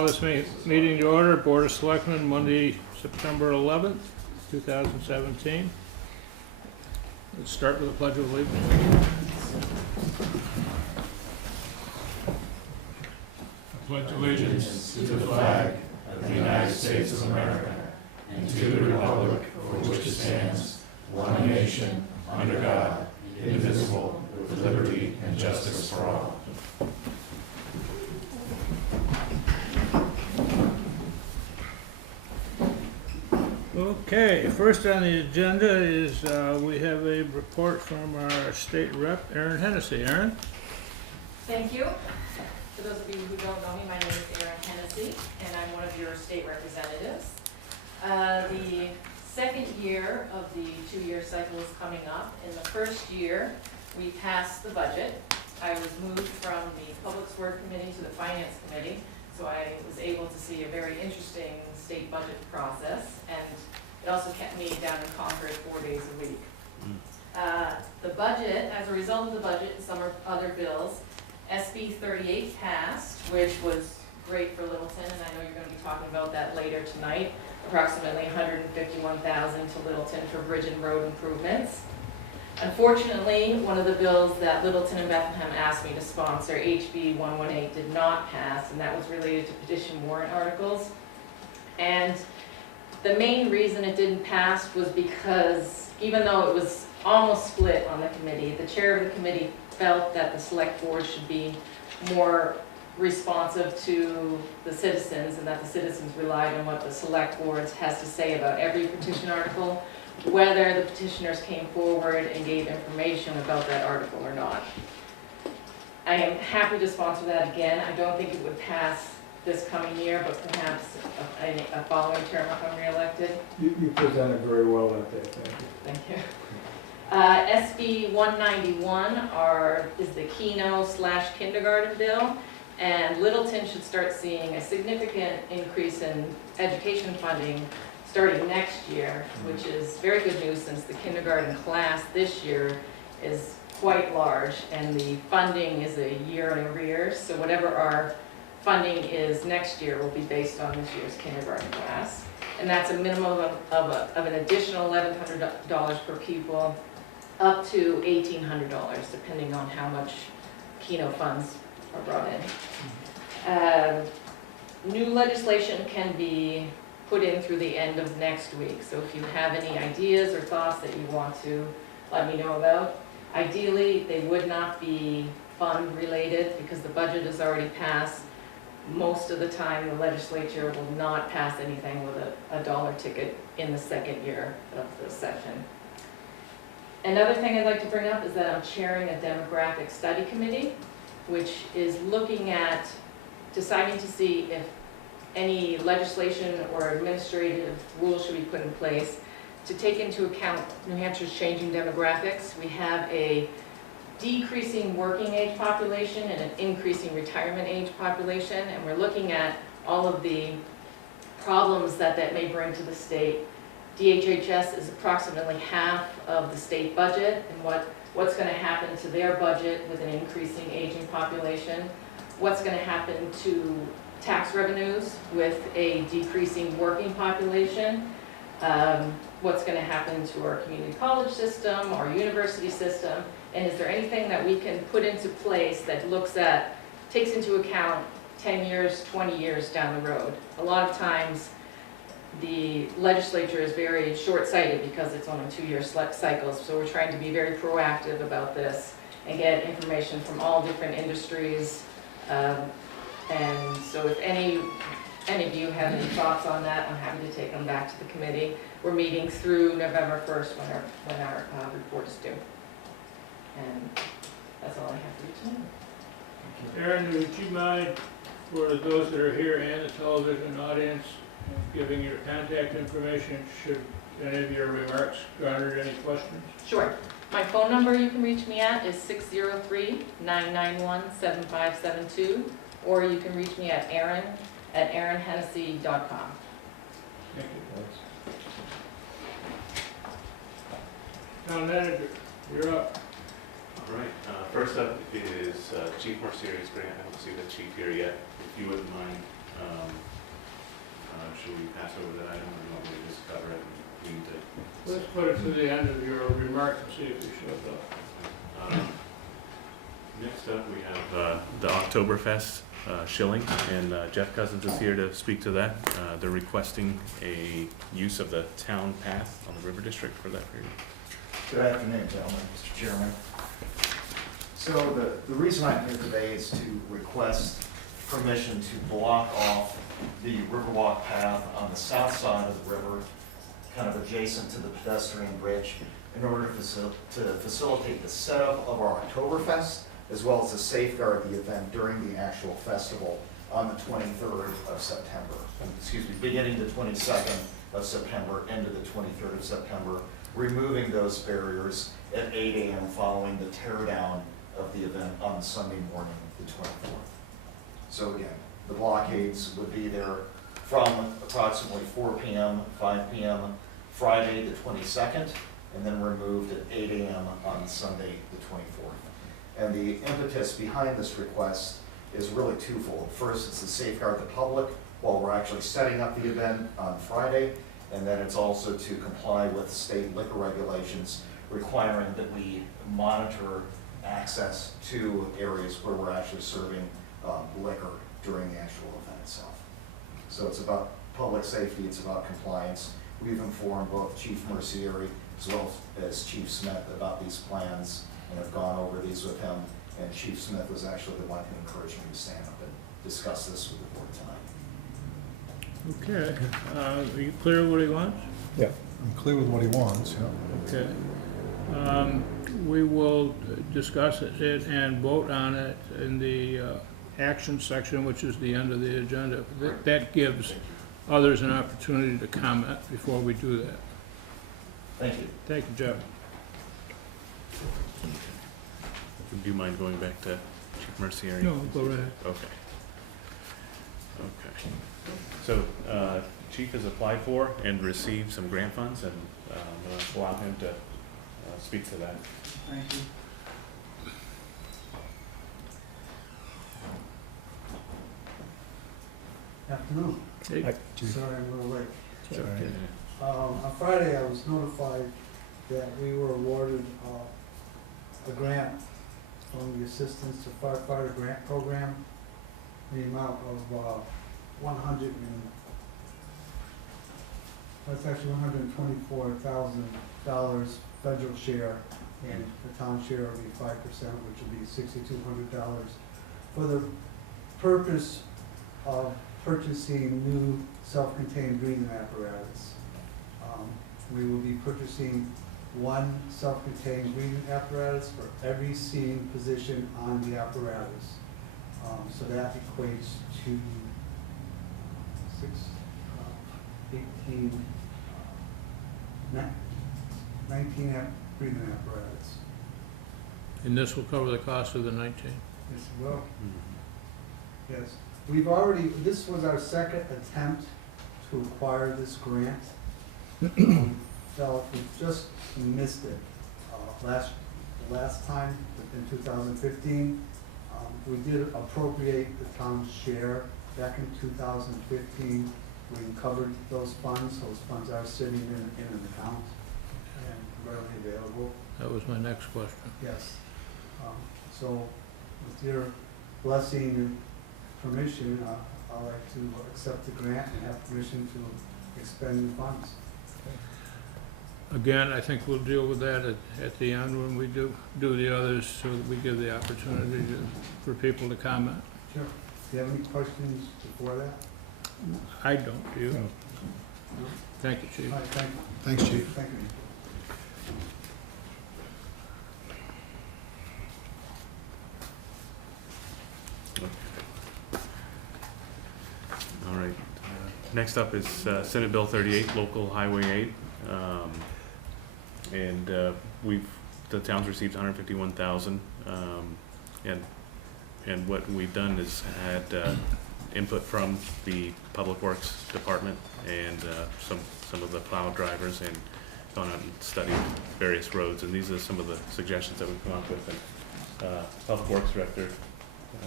Call this meeting to order, Board of Selectmen, Monday, September 11th, 2017. Let's start with the Pledge of Allegiance. I pledge allegiance to the flag of the United States of America and to the republic for which it stands, one nation, under God, indivisible, with liberty and justice for all. Okay, first on the agenda is we have a report from our state rep, Erin Hennessy. Erin? Thank you. For those of you who don't know me, my name is Erin Hennessy, and I'm one of your state representatives. The second year of the two-year cycle is coming up. In the first year, we passed the budget. I was moved from the Public Works Committee to the Finance Committee, so I was able to see a very interesting state budget process, and it also kept me down in Concord 4 days a week. The budget, as a result of the budget and some other bills, SB 38 passed, which was great for Littleton, and I know you're going to be talking about that later tonight. Approximately $151,000 to Littleton for bridge and road improvements. Unfortunately, one of the bills that Littleton and Bethlehem asked me to sponsor, HB 118, did not pass, and that was related to petition warrant articles. And the main reason it didn't pass was because even though it was almost split on the committee, the chair of the committee felt that the select board should be more responsive to the citizens and that the citizens relied on what the select boards has to say about every petition article, whether the petitioners came forward and gave information about that article or not. I am happy to sponsor that again. I don't think it would pass this coming year, but perhaps a following term if I'm reelected. You presented very well that day, thank you. Thank you. SB 191 is the Keno/kindergarten bill, and Littleton should start seeing a significant increase in education funding starting next year, which is very good news since the kindergarten class this year is quite large, and the funding is a year in arrears, so whatever our funding is next year will be based on this year's kindergarten class. And that's a minimum of an additional $1,100 per pupil, up to $1,800, depending on how much Keno funds are brought in. New legislation can be put in through the end of next week, so if you have any ideas or thoughts that you want to let me know about. Ideally, they would not be fund related because the budget is already passed. Most of the time, the legislature will not pass anything with a dollar ticket in the second year of the session. Another thing I'd like to bring up is that I'm chairing a demographic study committee, which is looking at deciding to see if any legislation or administrative rules should be put in place to take into account New Hampshire's changing demographics. We have a decreasing working age population and an increasing retirement age population, and we're looking at all of the problems that may bring to the state. DHHS is approximately half of the state budget, and what's going to happen to their budget with an increasing aging population, what's going to happen to tax revenues with a decreasing working population, what's going to happen to our community college system, our university system, and is there anything that we can put into place that takes into account 10 years, 20 years down the road. A lot of times the legislature is very short-sighted because it's on a 2-year cycles, so we're trying to be very proactive about this and get information from all different industries. And so if any of you have any thoughts on that, I'm happy to take them back to the committee. We're meeting through November 1st when our report is due. And that's all I have for you tonight. Erin, would you mind, for those that are here and the television audience, giving your contact information should any of your remarks garner any questions? Sure. My phone number you can reach me at is 603-991-7572, or you can reach me at erinhennessy.com. Thank you. Town Manager, you're up. All right, first up is Chief Mercerius Grant. I don't see the chief here yet. If you wouldn't mind Should we pass over that item, or do you want me to just cover it? We need to. Let's put it to the end of your remarks and see if he shows up. Next up, we have the Oktoberfest shilling, and Jeff Cousins is here to speak to that. They're requesting a use of the town path on the River District for that period. Good afternoon, gentlemen, Mr. Chairman. So the reason I'm here today is to request permission to block off the Riverwalk path on the south side of the river, kind of adjacent to the pedestrian bridge, in order to facilitate the setup of our Oktoberfest, as well as to safeguard the event during the actual festival on the 23rd of September. Excuse me, beginning the 22nd of September, end of the 23rd of September, removing those barriers at 8 a.m. following the tear down of the event on Sunday morning, the 24th. So again, the blockades would be there from approximately 4 p.m., 5 p.m., Friday the 22nd, and then removed at 8 a.m. on Sunday the 24th. And the impetus behind this request is really twofold. First, it's to safeguard the public while we're actually setting up the event on Friday, and then it's also to comply with state liquor regulations requiring that we monitor access to areas where we're actually serving liquor during the actual event itself. So it's about public safety, it's about compliance. We've informed both Chief Mercieri as well as Chief Smith about these plans and have gone over these with him. And Chief Smith was actually the one who encouraged me to stand up and discuss this with the board tonight. Okay, are you clear what he wants? Yeah. I'm clear with what he wants, yeah. Okay. We will discuss it and vote on it in the action section, which is the end of the agenda. That gives others an opportunity to comment before we do that. Thank you. Thank you, Jeff. Do you mind going back to Chief Mercieri? No, go ahead. Okay. Okay. So, Chief has applied for and received some grant funds, and I'm going to allow him to speak to that. Thank you. Afternoon. Hey, Sorry I'm a little late. it's okay. On Friday, I was notified that we were awarded a grant from the Assistance to Firefighter Grant Program, in the amount of $124,000 federal share, and the town share will be 5%, which will be $6,200, for the purpose of purchasing new self-contained breathing apparatus. We will be purchasing one self-contained breathing apparatus for every seating position on the apparatus. So that equates to 19 breathing apparatus. And this will cover the cost of the 19? Yes, it will. Yes. We've already, this was our second attempt to acquire this grant. Felt we just missed it. Last time, in 2015, we did appropriate the town's share back in 2015. We covered those funds. Those funds are sitting in an account and readily available. That was my next question. Yes. So with your blessing and permission, I'd like to accept the grant and have permission to expend the funds. Again, I think we'll deal with that at the end when we do the others, so that we give the opportunity for people to comment. Sure. Do you have any questions before that? I don't, do you? No. Thank you, Chief. All right, thank you. Thanks, Chief. Thank you. All right. Next up is Senate Bill 38, Local Highway 8. And the town's received $151,000. And what we've done is had input from the Public Works Department and some of the plow drivers, and gone out and studied various roads. And these are some of the suggestions that we've come up with. And Public Works Director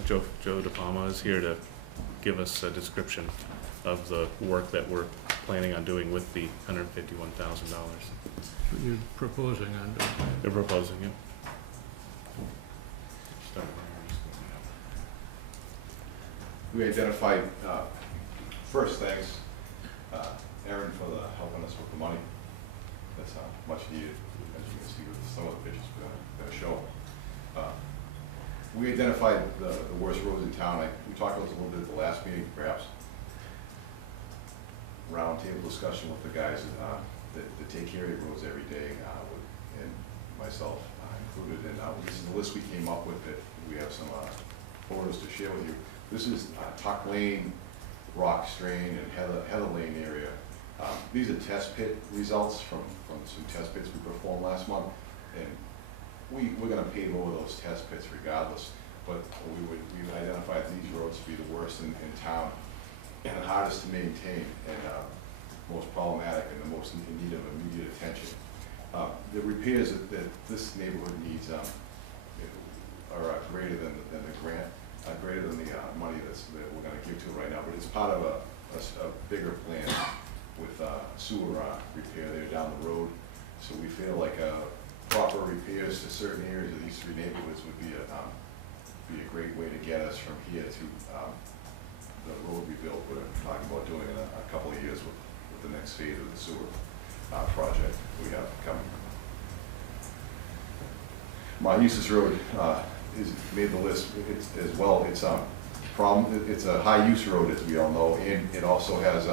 Joe De Palma is here to give us a description of the work that we're planning on doing with the $151,000. You're proposing on doing that. They're proposing it. We identified, first, thanks, Aaron, for helping us with the money. That's much needed, as you can see with some of the pictures that are shown. We identified the worst roads in town. We talked about this a little bit at the last meeting, perhaps. Roundtable discussion with the guys that take care of your roads every day, and myself included. And this is the list we came up with. That we have some photos to share with you. This is Tuck Lane, Rock Strain, and Heather Lane area. These are test pit results from some test pits we performed last month, and we're going to pave over those test pits regardless. But we've identified these roads to be the worst in town, and the hardest to maintain, and most problematic, and the most in need of immediate attention. The repairs that this neighborhood needs are greater than the grant. Greater than the money that we're going to give to it right now, but it's part of a bigger plan with sewer repair there down the road. So we feel like proper repairs to certain areas of these three neighborhoods would be a great way to get us from here to the road rebuild. We're talking about doing in a couple of years with the next phase of the sewer project we have coming. My Eustace Road is made the list as well. It's it's a high use road, as we all know, and it also has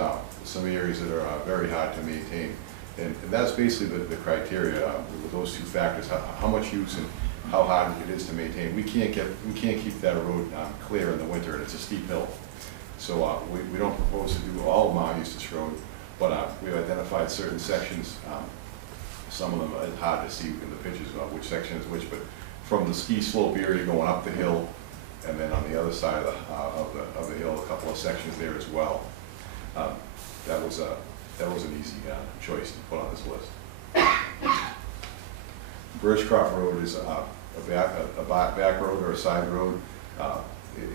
some areas that are very hard to maintain. And that's basically the criteria with those two factors: how much use and how hard it is to maintain. We can't keep that road clear in the winter, and it's a steep hill. So we don't propose to do all of Mount Eustace Road, but we've identified certain sections. Some of them are hard to see in the pictures about which section is which, but from the ski slope area going up the hill, and then on the other side of the hill, a couple of sections there as well. That was an easy choice to put on this list. Birchcroft Road is a back road or a side road.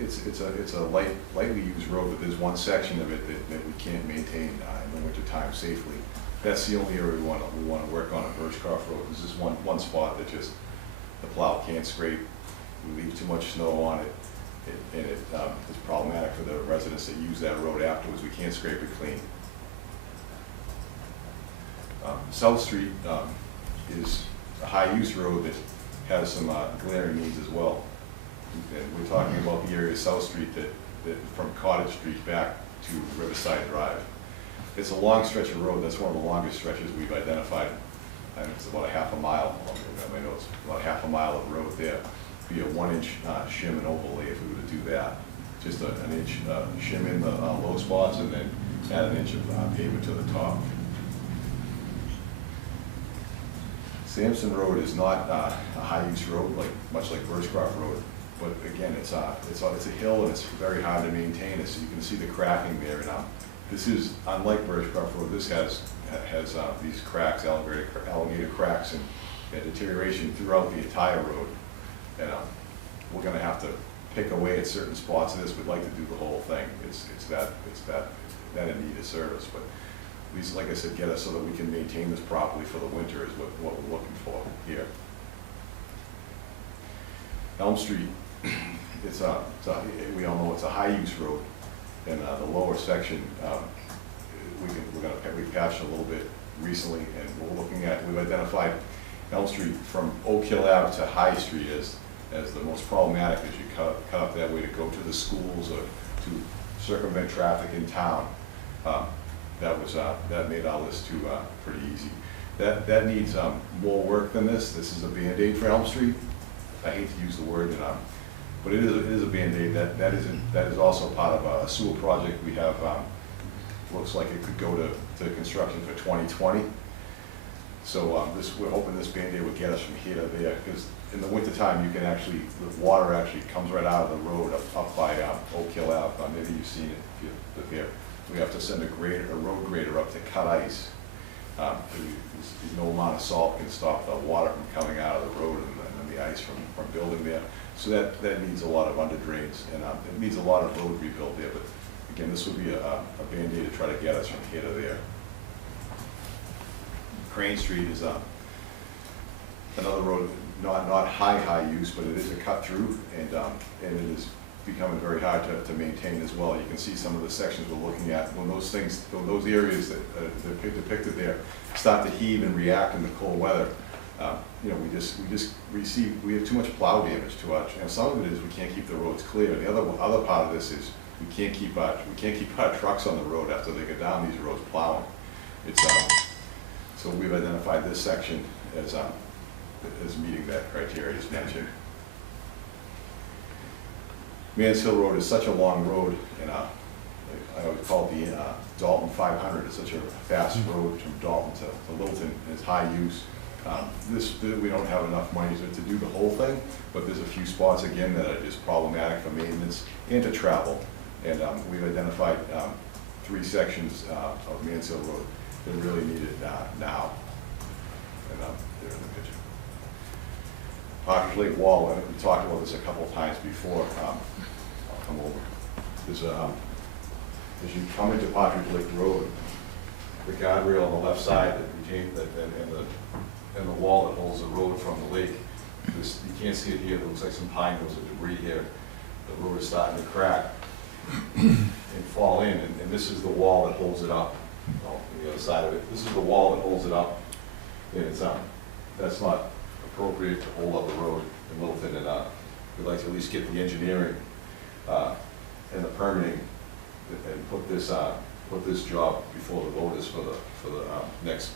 It's a lightly used road, but there's one section of it that we can't maintain in the winter time safely. That's the only area we want to work on Birchcroft Road. This is one spot that just the plow can't scrape. We leave too much snow on it, and it is problematic for the residents that use that road afterwards. We can't scrape it clean. South Street is a high-use road that has some glaring needs as well. And we're talking about the area of South Street that from Cottage Street back to Riverside Drive. It's a long stretch of road. That's one of the longest stretches we've identified. And it's about a half a mile. I know it's about half a mile of road there. Be a 1-inch shim and overlay if we were to do that. Just an inch shim in the low spots, and then add an inch of pavement to the top. Sampson Road is not a high-use road, much like Birchcroft Road, but again, it's a hill and it's very hard to maintain. So you can see the cracking there. Now, this is unlike Birchcroft Road. This has these cracks, alligator cracks, and deterioration throughout the entire road. And we're going to have to pick away at certain spots of this. We'd like to do the whole thing. It's that in need of service, but at least, like I said, get us so that we can maintain this properly for the winter is what we're looking for here. Elm Street, we all know it's a high-use road, and the lower section we've patched a little bit recently, and we've identified Elm Street from Oak Hill Ave to High Street as the most problematic as you cut up that way to go to the schools or to circumvent traffic in town. That made our list too pretty easy. That needs more work than this. This is a Band-Aid for Elm Street. I hate to use the word, but it is a Band-Aid. That is also part of a sewer project we have. Looks like it could go to construction for 2020. So we're hoping this Band-Aid would get us from here to there, because in the wintertime the water actually comes right out of the road up by Oak Hill Ave. Maybe you've seen it if you live here. We have to send a road grader up to cut ice. No amount of salt can stop the water from coming out of the road and the ice from building there. So that needs a lot of under drains, and it needs a lot of road rebuild there. But Again, this would be a Band-Aid to try to get us from here to there. Crane Street is another road, not high use, but it is a cut through, and it is becoming very hard to maintain as well. You can see some of the sections we're looking at, when those areas that are depicted there start to heave and react in the cold weather. You know, we have too much plow damage to our, and some of it is we can't keep the roads clear. The other part of this is we can't keep our trucks on the road after they go down these roads plowing. It's so we've identified this section as meeting that criteria as mentioned. Mans Hill Road is such a long road, and I always call it the Dalton 500. It's such a fast road from Dalton to Littleton. It's high use. We don't have enough money to do the whole thing, but there's a few spots again that are just problematic for maintenance and to travel. And we've identified 3 sections of Mans Hill Road that really need it now. And they're in the picture. Partridge Lake Wall, we talked about this a couple of times before. I'll come over. There's as you come into Partridge Lake Road, the guardrail on the left side and the wall that holds the road from the lake. You can't see it here. It looks like some pine cones and debris here. The road is starting to crack and fall in, and this is the wall that holds it up. On the other side of it, this is the wall that holds it up, and it's that's not appropriate to hold up the road in Littleton, and we'd like to at least get the engineering and the permitting and put this job before the voters for the next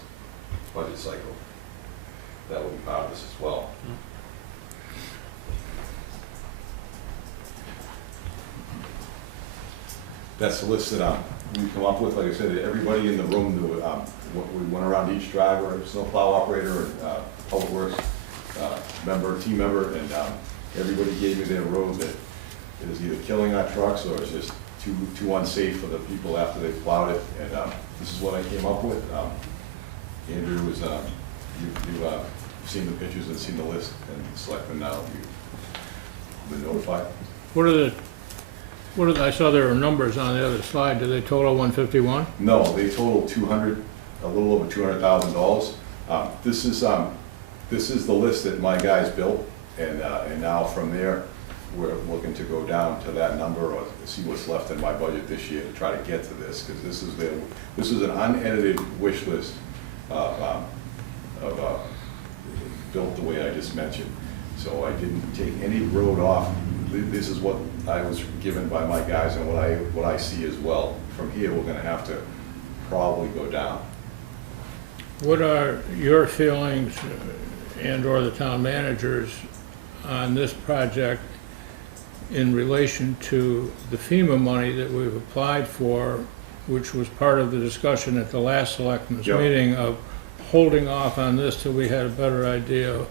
budget cycle. That will be part of this as well. That's the list that we come up with. Like I said, everybody in the room, we went around each driver, snowplow operator, and public works team member, and everybody gave me their road that is either killing our trucks or is just too unsafe for the people after they've plowed it. And this is what I came up with. Andrew was, you've seen the pictures and seen the list, and Selectmen now, you've been notified. I saw there were numbers on the other slide. Do they total 151? No, they total a little over $200,000. This is the list that my guys built, and now from there, we're looking to go down to that number or see what's left in my budget this year to try to get to this, because this is an unedited wish list built the way I just mentioned. So I didn't take any road off. This is what I was given by my guys and what I see as well. From here, we're going to have to probably go down. What are your feelings and/or the town managers on this project in relation to the FEMA money that we've applied for, which was part of the discussion at the last Selectmen's meeting of holding off on this till we had a better idea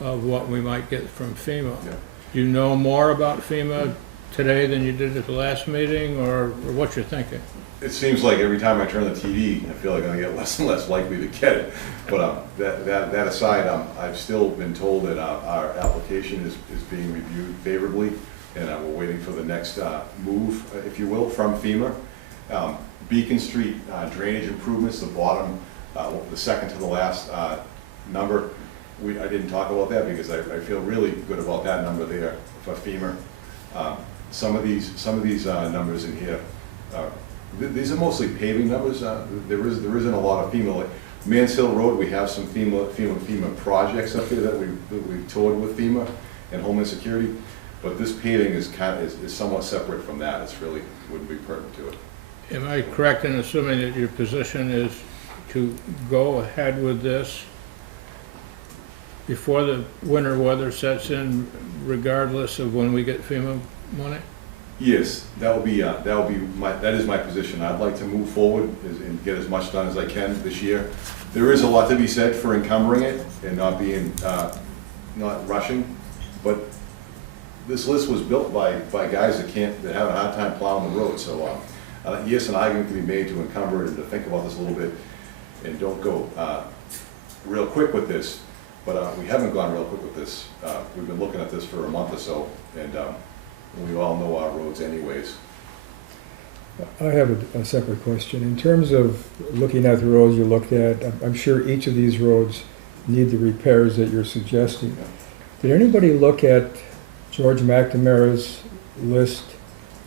of what we might get from FEMA? Yeah. Do you know more about FEMA today than you did at the last meeting, or what you're thinking? It seems like every time I turn the TV, I feel like I get less and less likely to get it. But that aside, I've still been told that our application is being reviewed favorably, and we're waiting for the next move, if you will, from FEMA. Beacon Street drainage improvements, the bottom, the second to the last number. I didn't talk about that because I feel really good about that number there for FEMA. Some of these numbers in here, these are mostly paving numbers. There isn't a lot of FEMA. Like Mans Hill Road, we have some FEMA projects up there that we've toured with FEMA and Homeland Security. But this paving is somewhat separate from that. It's really wouldn't be pertinent to it. Am I correct in assuming that your position is to go ahead with this before the winter weather sets in, regardless of when we get FEMA money? Yes, that is my position. I'd like to move forward and get as much done as I can this year. There is a lot to be said for encumbering it and not being not rushing, but this list was built by guys that have a hard time plowing the road. So yes, an argument can be made to encumber it and to think about this a little bit and don't go real quick with this. But we haven't gone real quick with this. We've been looking at this for a month or so, and we all know our roads anyways. I have a separate question. In terms of looking at the roads you looked at, I'm sure each of these roads need the repairs that you're suggesting. Did anybody look at George McNamara's list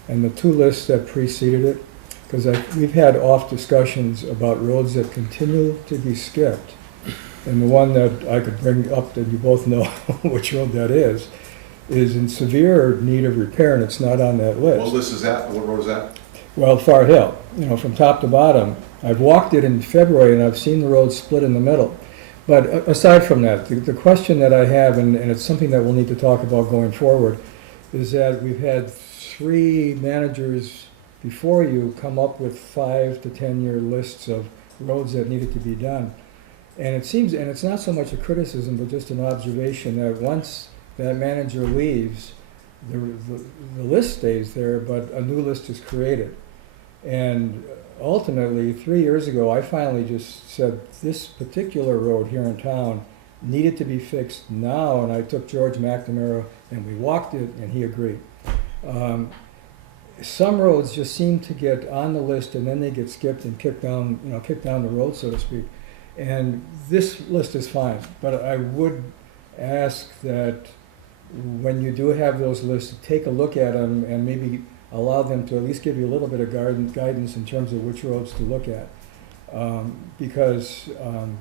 and the two lists that preceded it? Because we've had off discussions about roads that continue to be skipped. And the one that I could bring up that you both know which road that is in severe need of repair, and it's not on that list. What list is that? What road is that? Well, Far Hill, from top to bottom. I've walked it in February and I've seen the road split in the middle. But aside from that, the question that I have, and it's something that we'll need to talk about going forward, is that we've had 3 managers before you come up with 5 to 10-year lists of roads that needed to be done. And it seems, and it's not so much a criticism, but just an observation that once that manager leaves, the list stays there, but a new list is created. And ultimately, 3 years ago, I finally just said this particular road here in town needed to be fixed now, and I took George McNamara and we walked it, and he agreed. Some roads just seem to get on the list and then they get skipped and kicked down the road, so to speak. And this list is fine, but I would ask that when you do have those lists, take a look at them and maybe allow them to at least give you a little bit of guidance in terms of which roads to look at. Because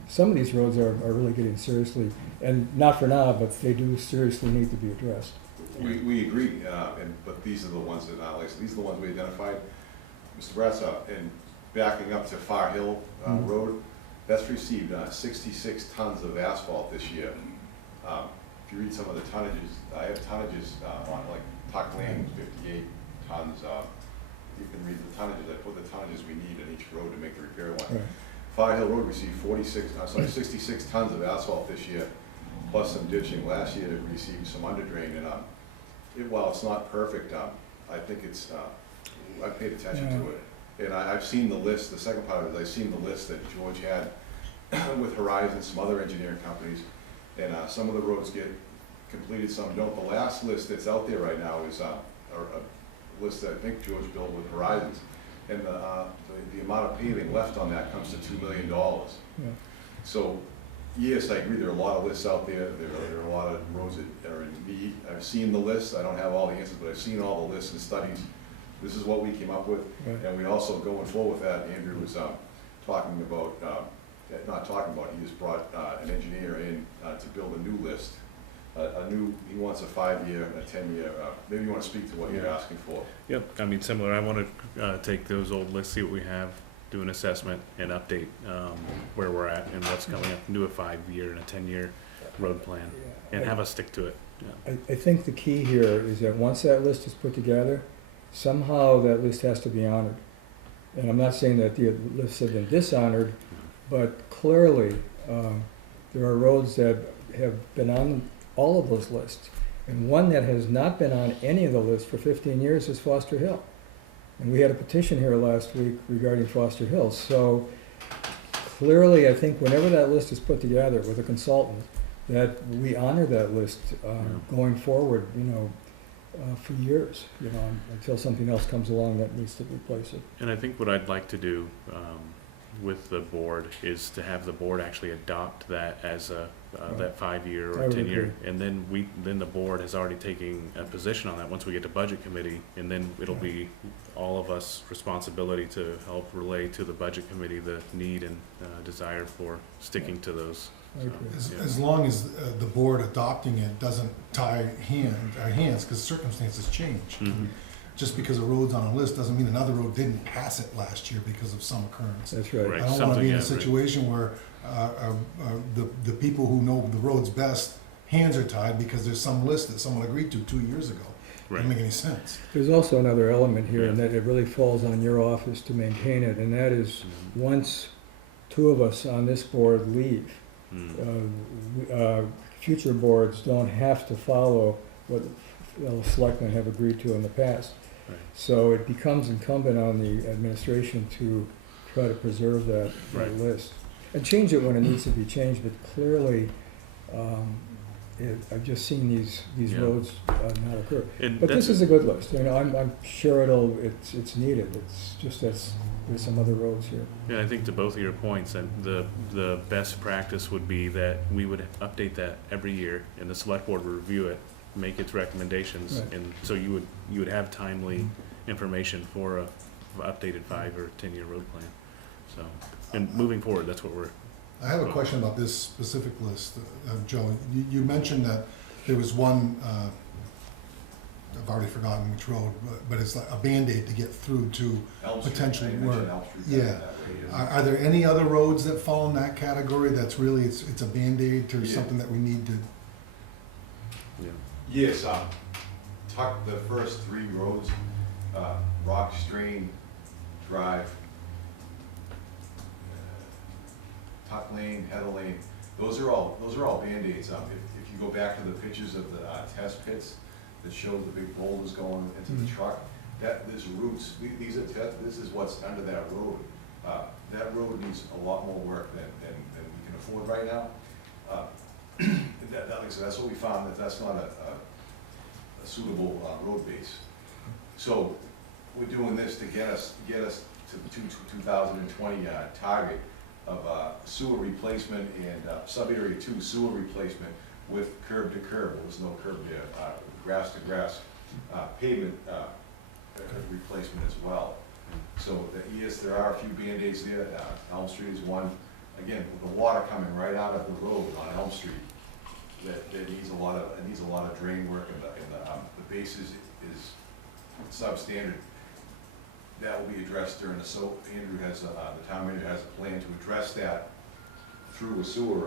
some of these roads are really getting seriously, and not for now, but they do seriously need to be addressed. We agree, but these are the ones that are not listed. These are the ones we identified. Mr. Bradshaw, and backing up to Far Hill Road, that's received 66 tons of asphalt this year. If you read some of the tonnages, I have tonnages on like Tuck Lane, 58 tons. You can read the tonnages. I put the tonnages we need on each road to make the repair one. Right. Fire Hill Road received 66 tons of asphalt this year, plus some ditching. Last year it received some underdrain, and while it's not perfect, I think it's, I paid attention to it. And I've seen the list, the second part of it, I've seen the list that George had with Horizon, some other engineering companies, and some of the roads get completed, some don't. The last list that's out there right now is a list that I think George built with Horizons, and the amount of paving left on that comes to $2 million. Yeah. So, yes, I agree, there are a lot of lists out there, there are a lot of roads that are in need. I've seen the list, I don't have all the answers, but I've seen all the lists and studies. This is what we came up with, Right. and we also, going forward with that, Andrew was talking about, not talking about, he just brought an engineer in to build a new list. He wants a 5-year, a 10-year, maybe you want to speak to what you're asking for. Yep, I mean, similar, I want to take those old lists, see what we have, do an assessment and update where we're at and what's coming up, and do a 5-year and a 10-year road plan, and have us stick to it. Yeah. I think the key here is that once that list is put together, somehow that list has to be honored. And I'm not saying that the lists have been dishonored, but clearly there are roads that have been on all of those lists. And one that has not been on any of the lists for 15 years is Foster Hill. And we had a petition here last week regarding Foster Hill. So clearly, I think whenever that list is put together with a consultant, that we honor that list going forward, for years, until something else comes along that needs to replace it. And I think what I'd like to do with the board is to have the board actually adopt that as that 5-year or 10-year, and then the board has already taken a position on that once we get to budget committee, and then it'll be all of us responsibility to help relay to the budget committee the need and desire for sticking to those. So, As long as the board adopting it doesn't tie our hands, because circumstances change. Mhm. Just because a road's on a list doesn't mean another road didn't pass it last year because of some occurrence. That's right. Right. I don't want to be in a Something, yeah, right. situation where the people who know the roads best, hands are tied because there's some list that someone agreed to 2 years ago. Right. Doesn't make any sense. There's also another element here, and that it really falls on your office to maintain it, and that is once 2 of us on this board leave, future boards don't have to follow what the selectmen have agreed to in the past. Right. So it becomes incumbent on the administration to try to preserve that Right. list. And change it when it needs to be changed, but clearly, I've just seen these Yeah. roads not occur. And But this that's- is a good list, you know, I'm sure it's needed, it's just there's some other roads here. Yeah, I think to both of your points, and the best practice would be that we would update that every year, and the select board would review it, make its recommendations, Right. and so you would have timely information for a updated 5 or 10-year road plan. So, and moving forward, that's what we're. I have a question about this specific list, Joe. You mentioned that there was one, I've already forgotten which road, but it's like a Band-Aid to get through to Elm Street, potential I mentioned work. Elm Street, Yeah. that way, yeah. Are there any other roads that fall in that category that's really, it's a Band-Aid to Yeah. something that we need to? Yeah. Yes, tuck the first 3 roads, Rock Stream Drive, Tuck Lane, Heather Lane, those are all Band-Aids. If you go back to the pictures of the test pits that show the big boulders going into the truck, there's roots, these are this is what's under that road. That road needs a lot more work than we can afford right now. That's what we found, that's not a suitable road base. So we're doing this to get us to the 2020 target of sewer replacement and sub-area 2 sewer replacement with curb to curb. Well, there's no curb there, grass to grass pavement replacement as well. So yes, there are a few Band-Aids there. Elm Street is one. Again, with the water coming right out of the road on Elm Street, that needs a lot of drain work, and the base is substandard. That will be addressed during the, so Andrew has, the town manager has a plan to address that through a sewer,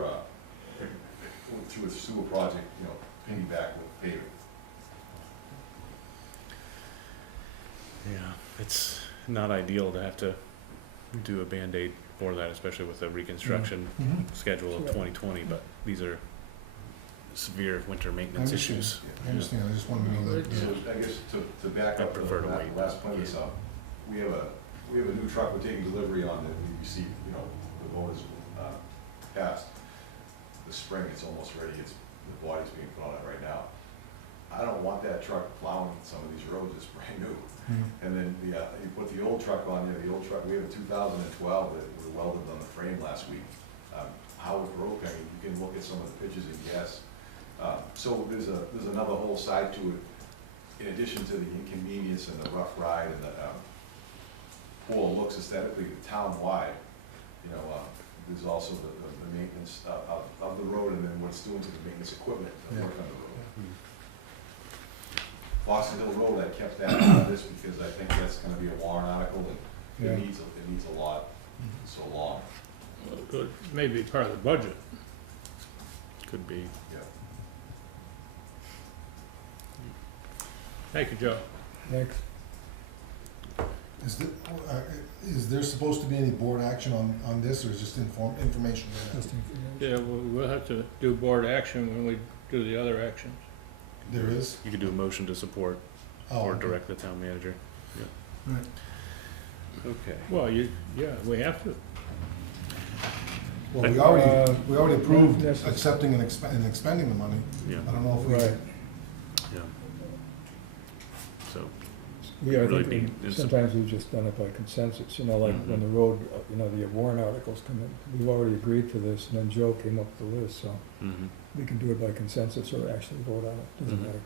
project, piggyback with paving. Yeah, it's not ideal to have to do a Band-Aid for that, especially with the reconstruction schedule of 2020, but these are severe winter maintenance understand. issues. I understand, I just wanted to know that. So I guess to back I up, prefer to wait. last point of this up, we have a new truck we're taking delivery on that we received, the motors passed. The spring, it's almost ready, the body's being put on it right now. I don't want that truck plowing some of these roads, it's brand new. And then you put the old truck on there, the old truck, we have a 2012 that was welded on the frame last week. How it broke, I mean, you can look at some of the pictures and guess. So there's another whole side to it, in addition to the inconvenience and the rough ride and the poor looks aesthetically town-wide. There's also the maintenance of the road, and then what it's doing to the maintenance equipment that work on the road. Boston Hill Road, I kept that out of this because I think that's gonna be a warrant article, and Yeah. it needs a lot, so long, Good, maybe part of the budget. Could be. yeah. Thank you, Joe. Next, Is there supposed to be any board action on this, or is just information? just Yeah, we'll have to do board action when we do the other actions. There is? You could do a motion to support Oh, or okay. direct the town manager. Right. Okay. Well, we have to. Well, we already approved accepting and expending the money. Yeah, I don't know if we. right, yeah. So, yeah, I Really think be in sometimes we've just done it by consensus, like when the road, the warrant articles come in, we've already agreed to this, and then Joe came up with the list, so mhm. we can do it by consensus or actually vote on it, doesn't Mhm. matter.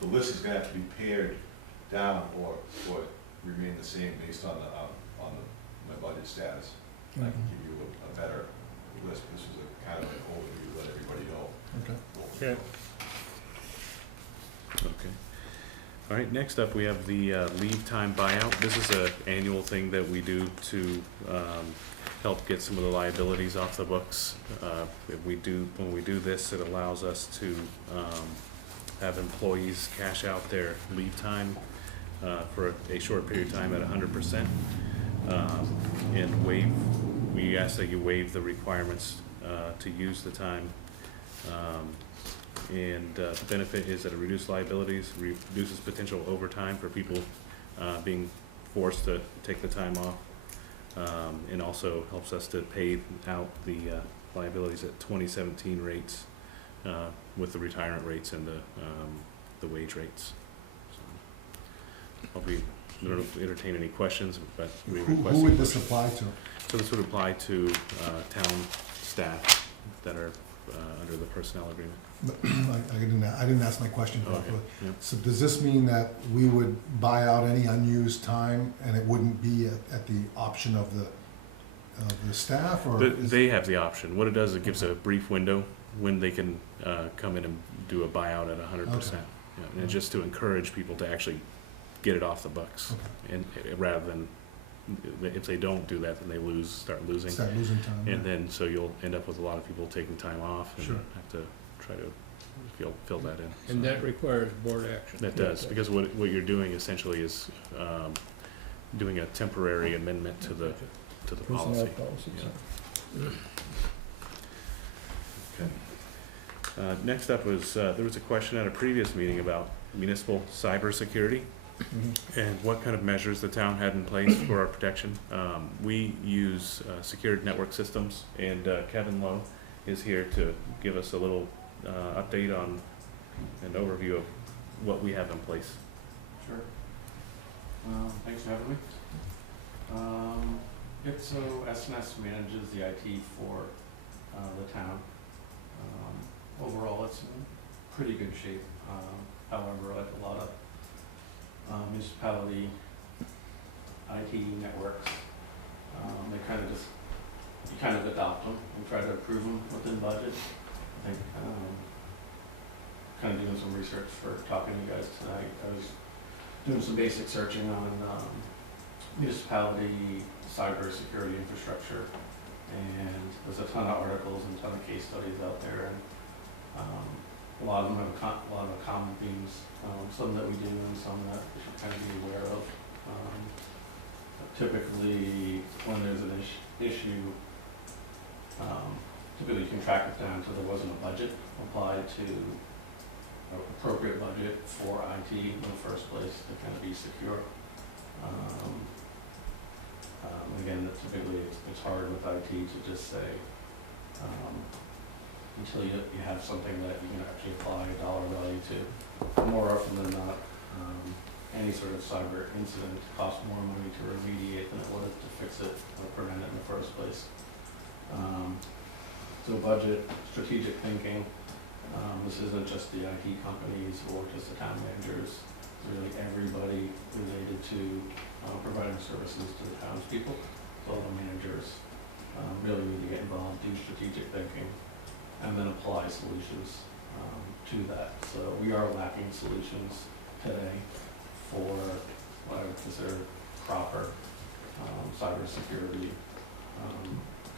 The list is gonna have to be pared down or remain the same based on my budget status. I can give you a better list. This is a kind of an overview to let everybody know. Okay. Okay. Okay. All right, next up, we have the leave time buyout. This is an annual thing that we do to help get some of the liabilities off the books. When we do this, it allows us to have employees cash out their leave time for a short period of time at 100%. And we ask that you waive the requirements to use the time. And the benefit is that it reduces liabilities, reduces potential overtime for people being forced to take the time off, and also helps us to pay out the liabilities at 2017 rates with the retirement rates and the wage rates. So I'll be, I don't know if we entertain any questions, but we request. Who would this apply to? So this would apply to town staff that are under the personnel agreement. I didn't ask my question Oh, okay. properly. Yeah. So does this mean that we would buy out any unused time and it wouldn't be at the option of the staff, or? They have the option. What it does, it gives a brief window when they can come in and do a buyout at 100%. Yeah, and just to encourage people to actually get it off the books, Okay. and rather than if they don't do that, then they start losing. Start losing time. And then, so you'll end up with a lot of people taking time off and Sure. have to try to fill that in. And So that requires board action. that does, because what you're doing essentially is doing a temporary amendment to the Personnel policy. policies. Yeah. Okay. Next up was, there was a question at a previous meeting about municipal cybersecurity Mhm. and what kind of measures the town had in place for our protection. We use secured network systems, and Kevin Lowe is here to give us a little update on an overview of what we have in place. Sure. Thanks for having me. So SNS manages the IT for the town. Overall, it's in pretty good shape. However, like a lot of municipality IT networks, they kind of you kind of adopt them and try to approve them within budget. I think kind of doing some research for talking to you guys tonight. I was doing some basic searching on municipality cybersecurity infrastructure, and there's a ton of articles and a ton of case studies out there, and a lot of them have a lot of common themes, some that we do and some that we should kind of be aware of. Typically, when there's an issue, typically you can track it down to there wasn't a budget applied to an appropriate budget for IT in the first place to kind of be secure. Again, typically it's hard with IT to just say, until you have something that you can actually apply a dollar value to. More often than not, any sort of cyber incident costs more money to remediate than it would to fix it or prevent it in the first place. So budget, strategic thinking, this isn't just the IT companies or just the town managers, really everybody related to providing services to the townspeople. So all the managers really need to get involved, do strategic thinking, and then apply solutions to that. So we are lacking solutions today for what I would consider proper cybersecurity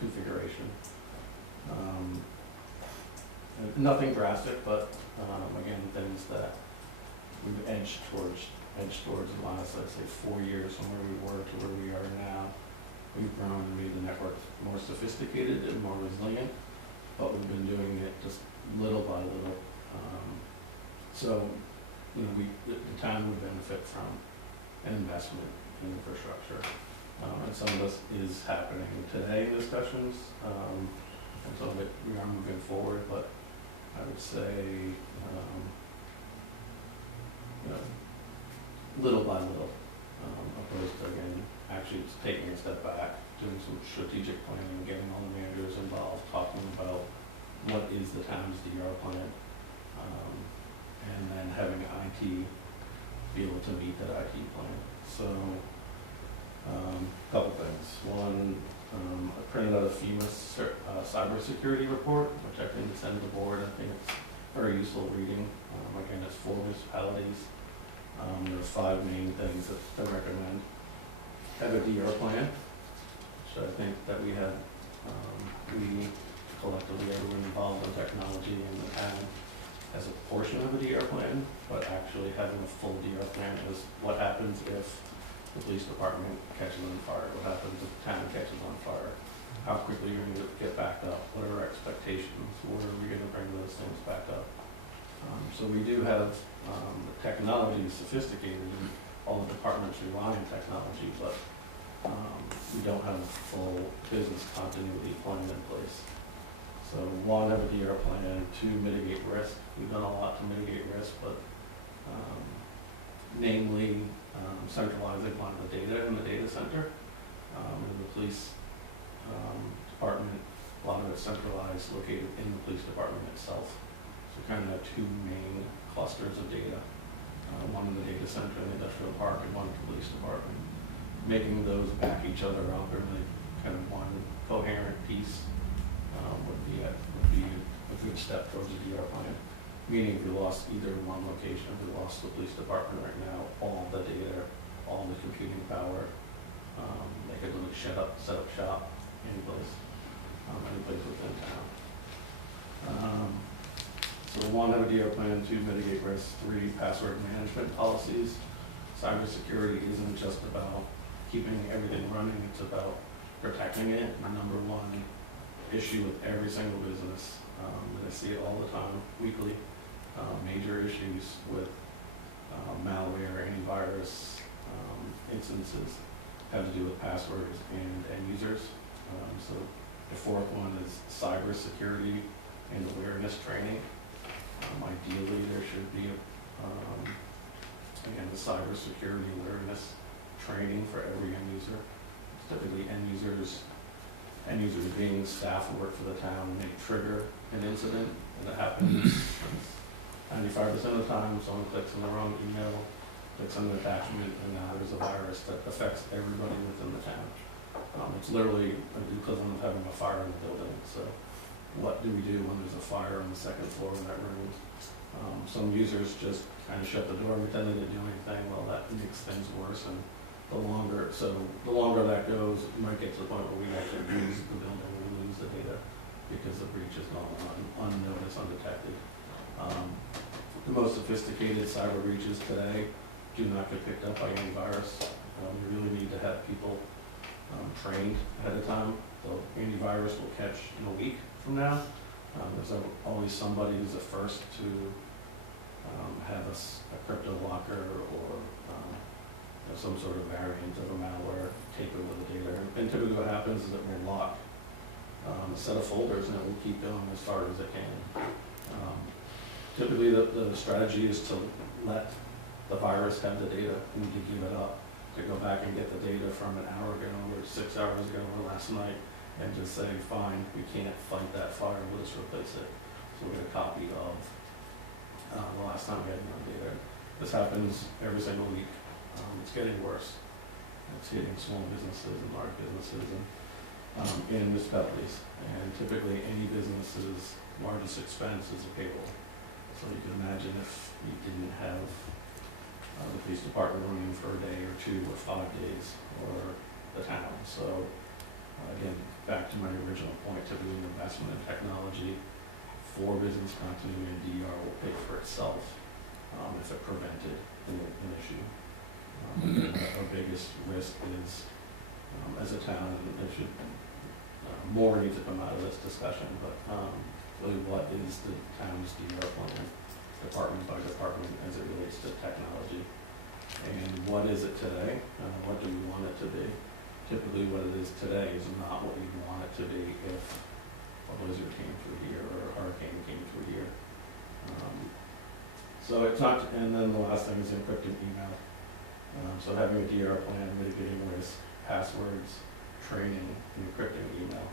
configuration. Nothing drastic, but again, things that we've edged towards in the last, I'd say, 4 years from where we were to where we are now. We've grown and made the network more sophisticated and more resilient, but we've been doing it just little by little. So, the town would benefit from an investment in infrastructure. And some of this is happening today in discussions, and some of it we are moving forward, but I would say, little by little, opposed to, again, actually just taking a step back, doing some strategic planning, getting all the managers involved, talking about what is the town's DR plan, and then having IT be able to meet that IT plan. So, couple things. One, I printed out a FEMA cybersecurity report, which I can send to the board. I think it's very useful reading. Again, it's 4 municipalities. There's 5 main things that I recommend. Have a DR plan, which I think that we have, we collectively, everyone involved in technology in the town has a portion of a DR plan, but actually having a full DR plan is what happens if the police department catches on fire, what happens if the town catches on fire, how quickly you're going to get back up, what are our expectations, where are we going to bring those things back up. So we do have, the technology is sophisticated and all the departments rely on technology, but we don't have a full business continuity plan in place. So one, have a DR plan, two, mitigate risk. We've done a lot to mitigate risk, but namely centralizing a lot of the data in the data center. In the police department, a lot of it's centralized, located in the police department itself. So kind of two main clusters of data, one in the data center in the industrial park and one in the police department. Making those back each other up or really kind of one coherent piece would be a good step towards a DR plan. Meaning if we lost either one location, if we lost the police department right now, all the data, all the computing power, they could really set up shop any place within town. So one, have a DR plan, two, mitigate risk, three, password management policies. Cybersecurity isn't just about keeping everything running, it's about protecting it. The number one issue with every single business, and I see it all the time, weekly, major issues with malware, antivirus instances have to do with passwords and end users. So the fourth one is cybersecurity and awareness training. Ideally, there should be again, the cybersecurity awareness training for every end user. Typically, end users being staff who work for the town may trigger an incident, and it happens 95% of the time. Someone clicks on the wrong email, clicks on an attachment, and now there's a virus that affects everybody within the town. It's literally the equivalent of having a fire in the building. So what do we do when there's a fire on the second floor in that room? Some users just kind of shut the door and pretend they didn't do anything. Well, that makes things worse, and the longer that goes, it might get to the point where we actually lose the building, we lose the data because the breach is gone unnoticed, undetected. The most sophisticated cyber breaches today do not get picked up by antivirus. We really need to have people trained ahead of time. The antivirus will catch in a week from now. There's always somebody who's the first to have a crypto locker or some sort of variant of a malware take over the data. And typically what happens is it will lock a set of folders and it will keep going as far as it can. Typically the strategy is to let the virus have the data and to give it up, to go back and get the data from an hour ago or 6 hours ago or last night and just say, fine, we can't fight that fire, we'll just replace it. So we'll get a copy of the last time we had no data. This happens every single week. It's getting worse. It's hitting small businesses and large businesses and municipalities. And typically any business's largest expense is a payroll. So you can imagine if you didn't have the police department running for a day or 2 or 5 days, or the town. So again, back to my original point, typically an investment in technology for business continuity and DR will pay for itself if it prevented an issue. Our biggest risk is, as a town, and there should more need to come out of this discussion, but really what is the town's DR plan, department by department, as it relates to technology? And what is it today? What do we want it to be? Typically what it is today is not what you'd want it to be if a blizzard came through here or a hurricane came through here. So it's not, and then the last thing is encrypted email. So having a DR plan, mitigating risk, passwords, training, and encrypting email.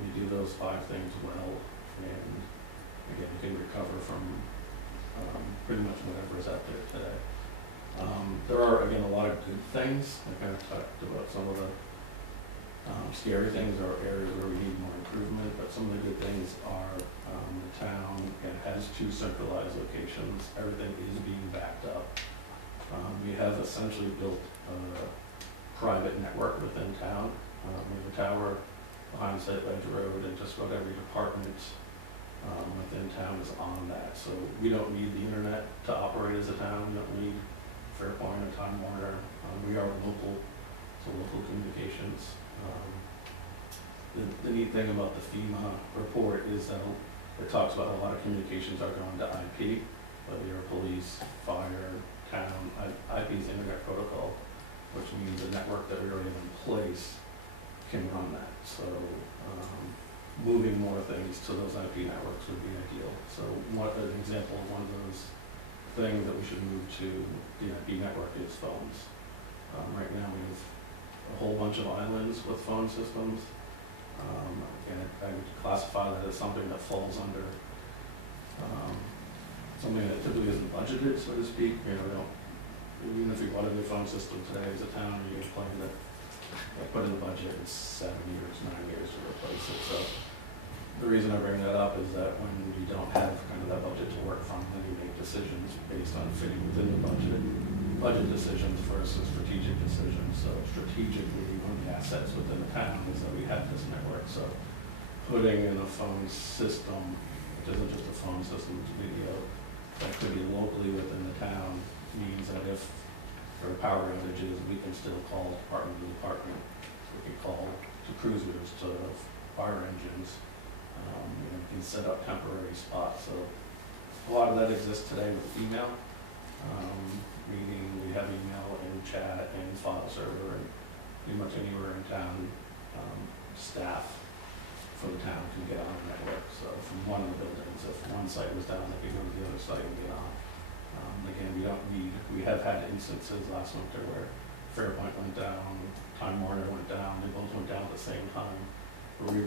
You do those 5 things well, and again, you can recover from pretty much whatever is out there today. There are, again, a lot of good things. I kind of talked about some of the scary things or areas where we need more improvement, but some of the good things are the town has 2 centralized locations. Everything is being backed up. We have essentially built a private network within town. We have a tower behind Site Ledge Road, and just about every department within town is on that. So we don't need the internet to operate as a town. We don't need Fairpoint or Time Warner. We are local, so local communications. The neat thing about the FEMA report is that it talks about a lot of communications are going to IP, whether you're police, fire, town. IP is Internet Protocol, which means the network that we already have in place can run that. So moving more things to those IP networks would be ideal. So an example of one of those things that we should move to the IP network is phones. Right now we have a whole bunch of islands with phone systems. And I would classify that as something that falls under something that typically isn't budgeted, so to speak. You know, we don't, even if we bought a new phone system today as a town, you can plan that, put in the budget, it's 7 years, 9 years to replace it. So the reason I bring that up is that when we don't have kind of that budget to work from, then you make decisions based on fitting within the budget decisions versus strategic decisions. So strategically, one of the assets within the town is that we have this network. So putting in a phone system, which isn't just a phone system, it's video, that could be locally within the town, means that if there are power outages, we can still call department to department. We can call to cruisers, to fire engines. We can set up temporary spots. So a lot of that exists today with email. Meaning we have email and chat and file server and pretty much anywhere in town, staff for the town can get on the network. So from one of the buildings, if one site was down, they can go to the other site and get on. Again, we have had instances last winter where Fairpoint went down, Time Warner went down, they both went down at the same time. But we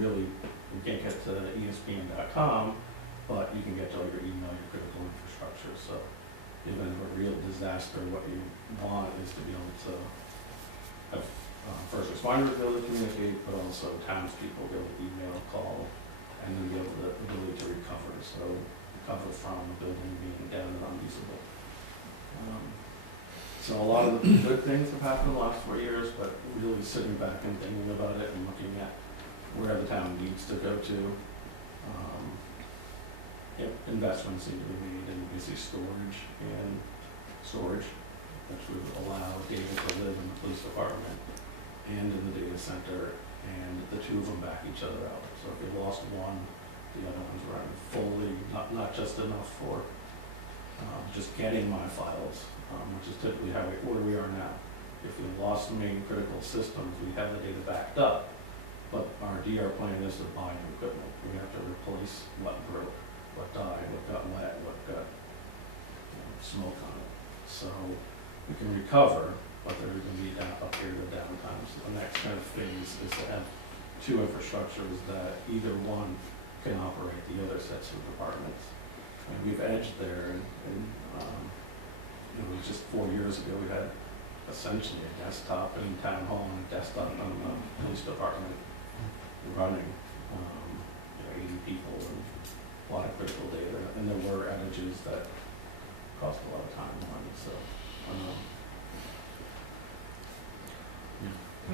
can't get to ESPN.com, but you can get to all your email, your critical infrastructure. So even a real disaster, what you want is to be able to have first responders be able to communicate, but also townspeople be able to email, call, and then be able to ability to recover. So recover from a building being down and unusable. So a lot of the good things have happened in the last 4 years, but really sitting back and thinking about it and looking at where the town needs to go to. Investments need to be made in basically storage, which would allow data to live in the police department and in the data center, and the two of them back each other out. So if you lost one, the other one's running fully, not just enough for just getting my files, which is typically where we are now. If we lost the main critical systems, we have the data backed up, but our DR plan is to buy new equipment. We have to replace what broke, what died, what got wet, what got smoke on it. So we can recover, but there's going to be a period of downtime. So the next kind of phase is to have two infrastructures that either one can operate the other sets of departments. And we've edged there, and it was just 4 years ago we had essentially a desktop in town hall and a desktop in the police department running, 80 people and a lot of critical data, and there were outages that cost a lot of time and money. So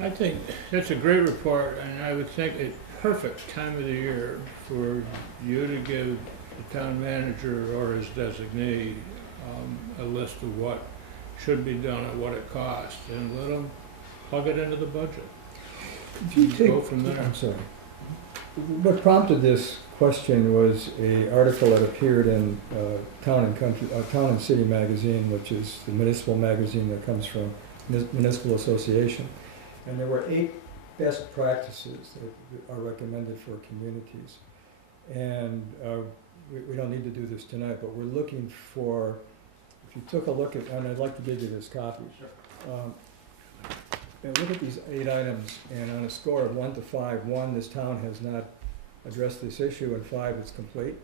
I think that's a great report, and I would think a perfect time of the year for you to give the town manager or his designee a list of what should be done and what it costs, and let them plug it into the budget. Go from there. I'm sorry. What prompted this question was a article that appeared in Town and City magazine, which is the municipal magazine that comes from Municipal Association. And there were 8 best practices that are recommended for communities. And we don't need to do this tonight, but we're looking for, if you took a look at, and I'd like to give you this copy. Sure. And look at these 8 items, and on a score of 1 to 5, 1, this town has not addressed this issue, and 5, it's complete.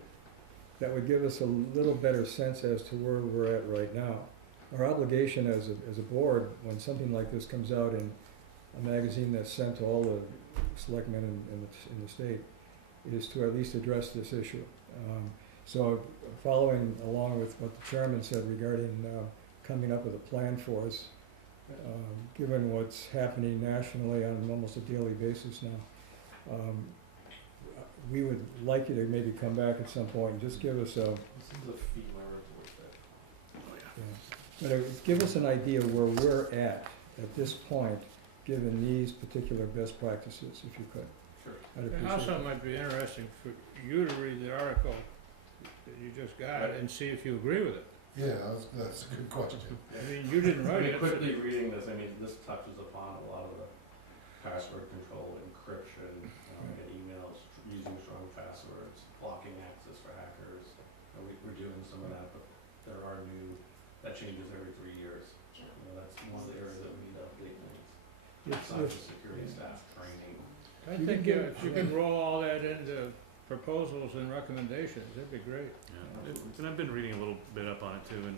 That would give us a little better sense as to where we're at right now. Our obligation as a board, when something like this comes out in a magazine that's sent to all the selectmen in the state, is to at least address this issue. So following along with what the chairman said regarding coming up with a plan for us, given what's happening nationally on almost a daily basis now, we would like you to maybe come back at some point and just give us a, this is a FEMA report that but it would give us an idea where we're at this point, given these particular best practices, if you could. Sure. I'd And appreciate also it. it might be interesting for you to read the article that you just got and see if you agree with it. Yeah, that's a good question. I mean, you didn't write it. Quickly reading this, this touches upon a lot of the password control, encryption, get emails using strong passwords, blocking access for hackers. And we're doing some of that, but there are that changes every 3 years. That's one of the areas that we need to update things. Cybersecurity staff training. I think if you can roll all that into proposals and recommendations, that'd be great. Yeah, and I've been reading a little bit up on it too, and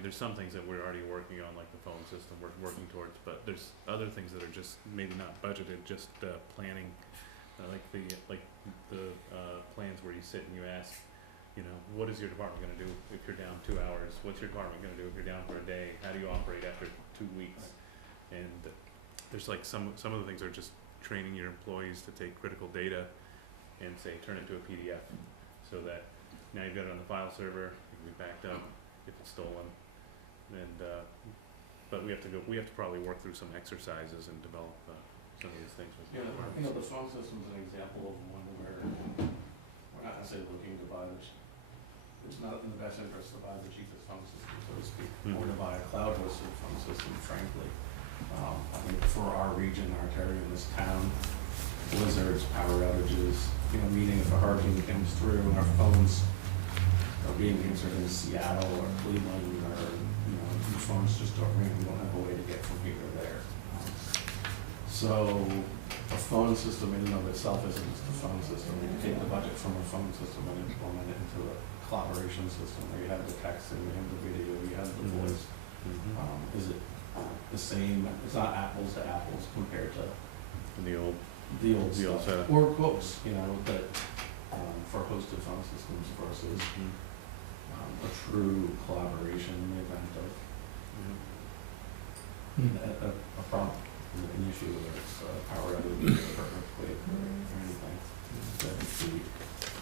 there's some things that we're already working on, like the phone system we're working towards, but there's other things that are just maybe not budgeted, just planning, like the plans where you sit and you ask, what is your department gonna do if you're down 2 hours? What's your department gonna do if you're down for a day? How do you operate after 2 weeks? And there's like some of the things are just training your employees to take critical data and say, turn it to a PDF, so that now you've got it on the file server, it can be backed up if it's stolen. And, but we have to probably work through some exercises and develop some of these things with Yeah, the departments. the phone system's an example of one where we're not necessarily looking to buy it's not in the best interest to buy the cheapest phone system, so to speak, or to buy a cloud-hosted phone system, frankly. I think for our region, our territory in this town, blizzards, power outages, meaning if a hurricane comes through and our phones are being answered in Seattle or Cleveland, or your phones just don't ring, we don't have a way to get from here to there. So a phone system in and of itself isn't just a phone system. You take the budget from a phone system and implement it into a collaboration system where you have the text and you have the video, you have the voice. Is it the same? It's not apples to apples compared to The old stuff. setup. Or close, that for hosted phone systems versus a true collaboration in the event of a problem, an issue, whether it's power outage or earthquake or anything.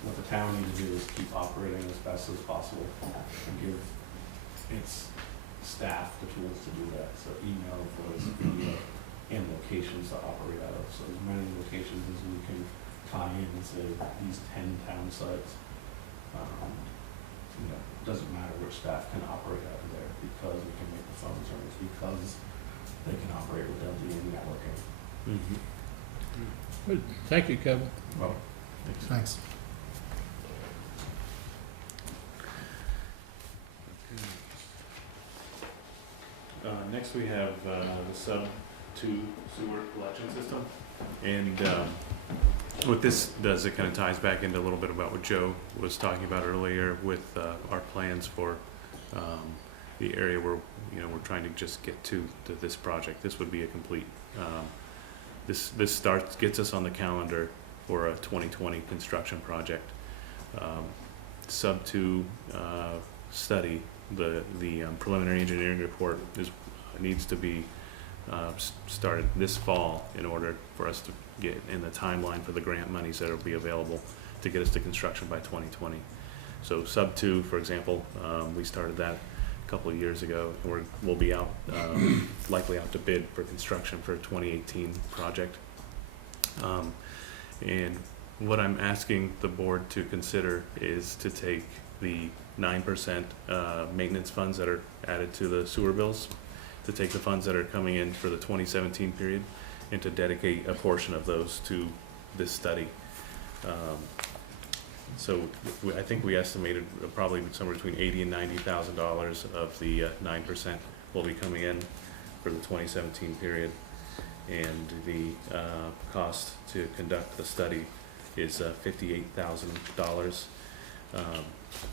What the town needs to do is keep operating as best as possible and give its staff the tools to do that. So email, voice, video, and locations to operate out of. So as many locations as we can tie in and say these 10 town sites. Doesn't matter which staff can operate out of there, because we can make the phone service, because they can operate with LTE networking. Good. Thank you, Kevin. Well, Thanks. Next we have the sub-2 sewer collection system, and what this does, it kind of ties back into a little bit about what Joe was talking about earlier with our plans for the area where we're trying to just get to this project. This would be a complete. This gets us on the calendar for a 2020 construction project. Sub-2 study, the preliminary engineering report needs to be started this fall in order for us to get in the timeline for the grant monies that will be available to get us to construction by 2020. So Sub-2, for example, we started that a couple of years ago, and we'll be out, likely out to bid for construction for a 2018 project. And what I'm asking the board to consider is to take the 9% maintenance funds that are added to the sewer bills, to take the funds that are coming in for the 2017 period, and to dedicate a portion of those to this study. So I think we estimated probably somewhere between $80,000 and $90,000 of the 9% will be coming in for the 2017 period, and the cost to conduct the study is $58,000.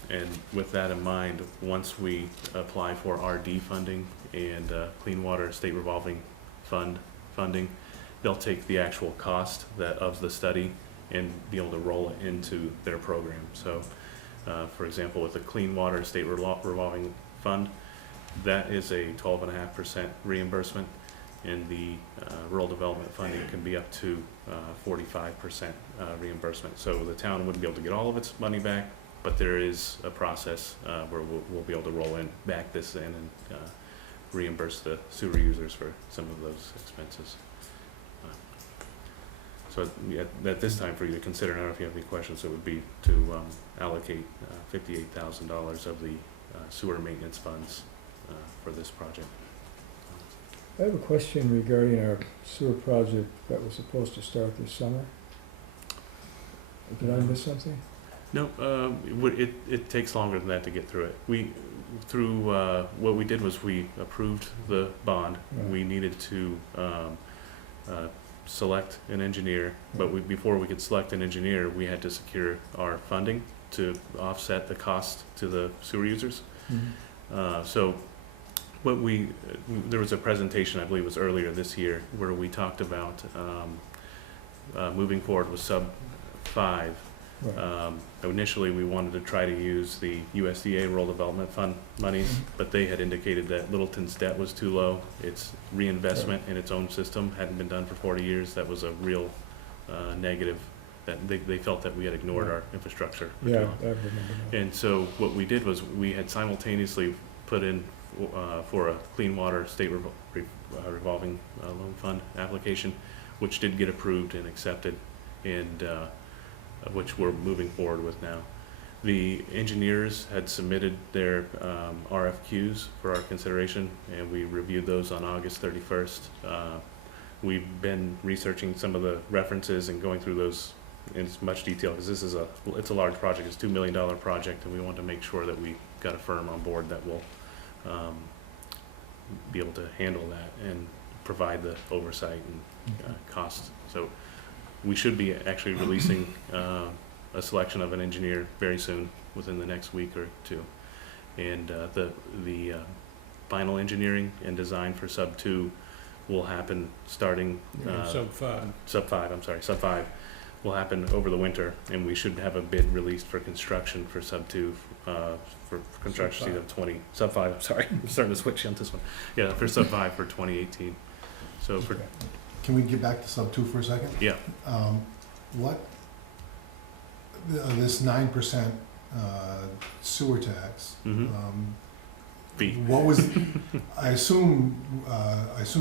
And with that in mind, once we apply for RD funding and Clean Water State Revolving Fund funding, they'll take the actual cost of the study and be able to roll it into their program. So, for example, with the Clean Water State Revolving Fund, that is a 12.5% reimbursement, and the rural development funding can be up to 45% reimbursement. So the town wouldn't be able to get all of its money back, but there is a process where we'll be able to roll back this in and reimburse the sewer users for some of those expenses. So at this time, for you to consider, I don't know if you have any questions, it would be to allocate $58,000 of the sewer maintenance funds for this project. I have a question regarding our sewer project that was supposed to start this summer. Did I miss something? No, it takes longer than that to get through it. What we did was we approved the bond. Right. We needed to select an engineer, but before we could select an engineer, we had to secure our funding to offset the cost to the sewer users. So there was a presentation, I believe it was earlier this year, where we talked about moving forward with sub 5. Right. Initially, we wanted to try to use the USDA Rural Development Fund monies, but they had indicated that Littleton's debt was too low. Its reinvestment in its own system hadn't been done for 40 years. That was a real negative, that they felt that we had ignored our infrastructure for too Yeah, long. I remember that. And so what we did was we had simultaneously put in for a clean water state revolving loan fund application, which did get approved and accepted, and which we're moving forward with now. The engineers had submitted their RFQs for our consideration, and we reviewed those on August 31st. We've been researching some of the references and going through those in as much detail, because it's a large project. It's $2 million project, and we want to make sure that we got a firm on board that will be able to handle that and provide the oversight and costs. So we should be actually releasing a selection of an engineer very soon, within the next week or two. And the final engineering and design for sub 2 will happen starting Sub 5. sub 5 will happen over the winter, and we should have a bid released for construction for sub 2 for construction season of sub 5. I'm sorry, I'm starting to switch on this one. Yeah, for sub 5 for 2018. So for Can we get back to sub 2 for a second? yeah. What, this 9% sewer tax, Mhm. Fee. what was, I assume,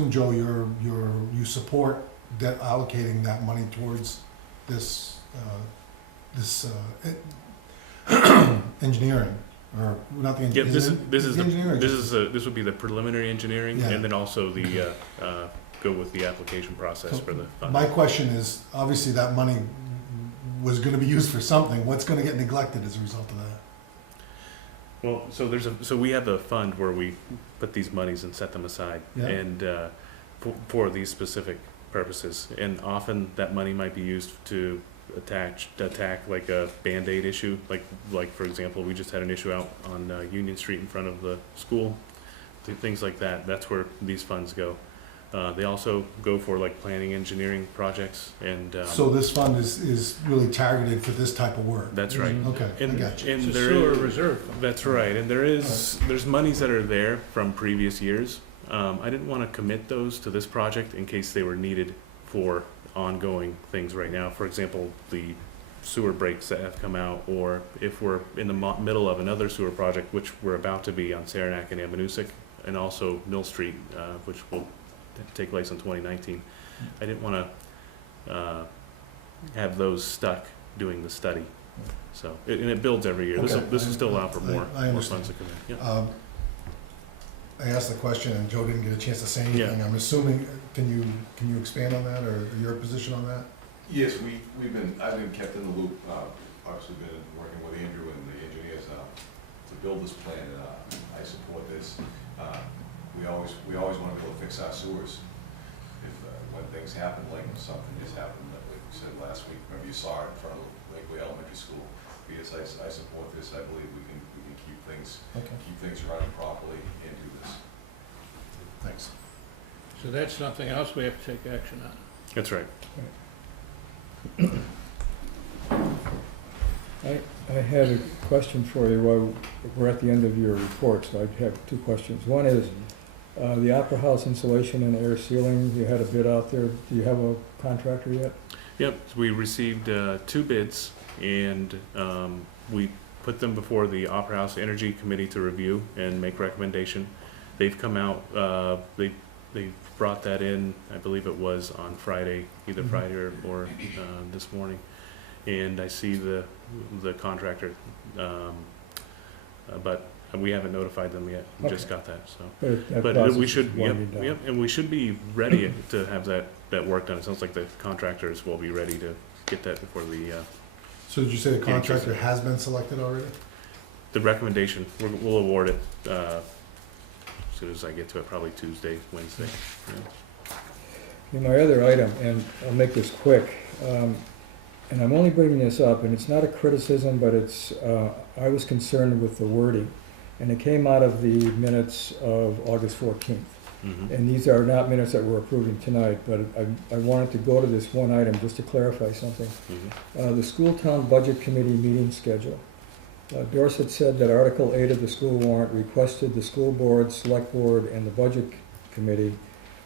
Joe, you support allocating that money towards this, engineering, or not the Yeah, engineering? this would be the preliminary engineering, Yeah. and then also the go with the application process So for the fund. My question is, obviously that money was gonna be used for something, what's gonna get neglected as a result of that? Well, so we have a fund where we put these monies and set them aside, Yeah. and for these specific purposes. And often that money might be used to attack like a Band-Aid issue, like for example, we just had an issue out on Union Street in front of the school, things like that. That's where these funds go. They also go for like planning, engineering projects, and So this fund is really targeted for this type of work? that's right. Okay, I And, got you. and It's a there sewer is- reserve fund. That's right, and there's monies that are there from previous years. I didn't want to commit those to this project in case they were needed for ongoing things right now. For example, the sewer breaks that have come out, or if we're in the middle of another sewer project, which we're about to be on Saranac and Amanusic, and also Mill Street, which will take place in 2019. I didn't want to have those stuck doing the study. So, and it builds every year. Okay. This will still allow for more I funds understand. to come in. Yeah. I asked the question and Joe didn't get a chance to say anything. I'm assuming, can you expand on that, or your position on that? Yes, I've been kept in the loop, obviously been working with Andrew and the engineers to build this plan, and I support this. We always want to be able to fix our sewers. If, when things happen, like something just happened, like we said last week, remember you saw it in front of Lakeway Elementary School. Yes, I support this. I believe we can keep things running properly and do this. Thanks. So that's something else we have to take action on. That's right. I had a question for you while we're at the end of your report, so I have two questions. One is, the Opera House insulation and air sealing, you had a bid out there. Do you have a contractor yet? Yep, we received 2 bids, and we put them before the Opera House Energy Committee to review and make recommendation. They've come out, they brought that in, I believe it was on Friday, either Mhm. Friday or this morning. And I see the contractor, but we haven't notified them yet. We just got that, so. That But process we is should, winding down. yep, and we should be ready to have that work done. It sounds like the contractors will be ready to get that before the So did you say the contractor has been selected already? The recommendation, we'll award it as soon as I get to it, probably Tuesday, Wednesday. Yeah. My other item, and I'll make this quick, and I'm only bringing this up, and it's not a criticism, but it's, I was concerned with the wording, and it came out of the minutes of August 14th. Mhm. And these are not minutes that we're approving tonight, but I wanted to go to this one item just to clarify something. Mhm. The School Town Budget Committee meeting schedule. Dorset said that Article 8 of the school warrant requested the school board, select board, and the budget committee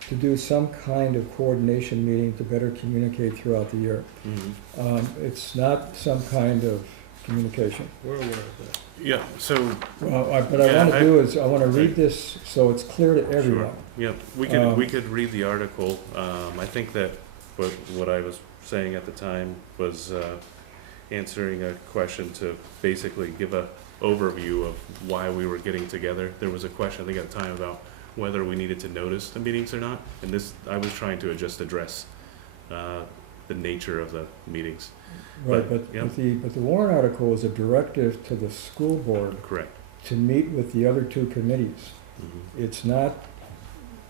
to do some kind of coordination meeting to better communicate throughout the year. Mhm. It's not some kind of communication. We're aware of that. Yeah, so, Well, what I Yeah, want to I- do is, I want to read this so it's clear to everyone. yeah, we could read the article. I think that what I was saying at the time was answering a question to basically give a overview of why we were getting together. There was a question, I think at the time, about whether we needed to notice the meetings or not, and this, I was trying to just address the nature of the meetings. Right, But, yeah. but the warrant article is a directive to the school board Correct. to meet with the other two committees. Mhm. It's not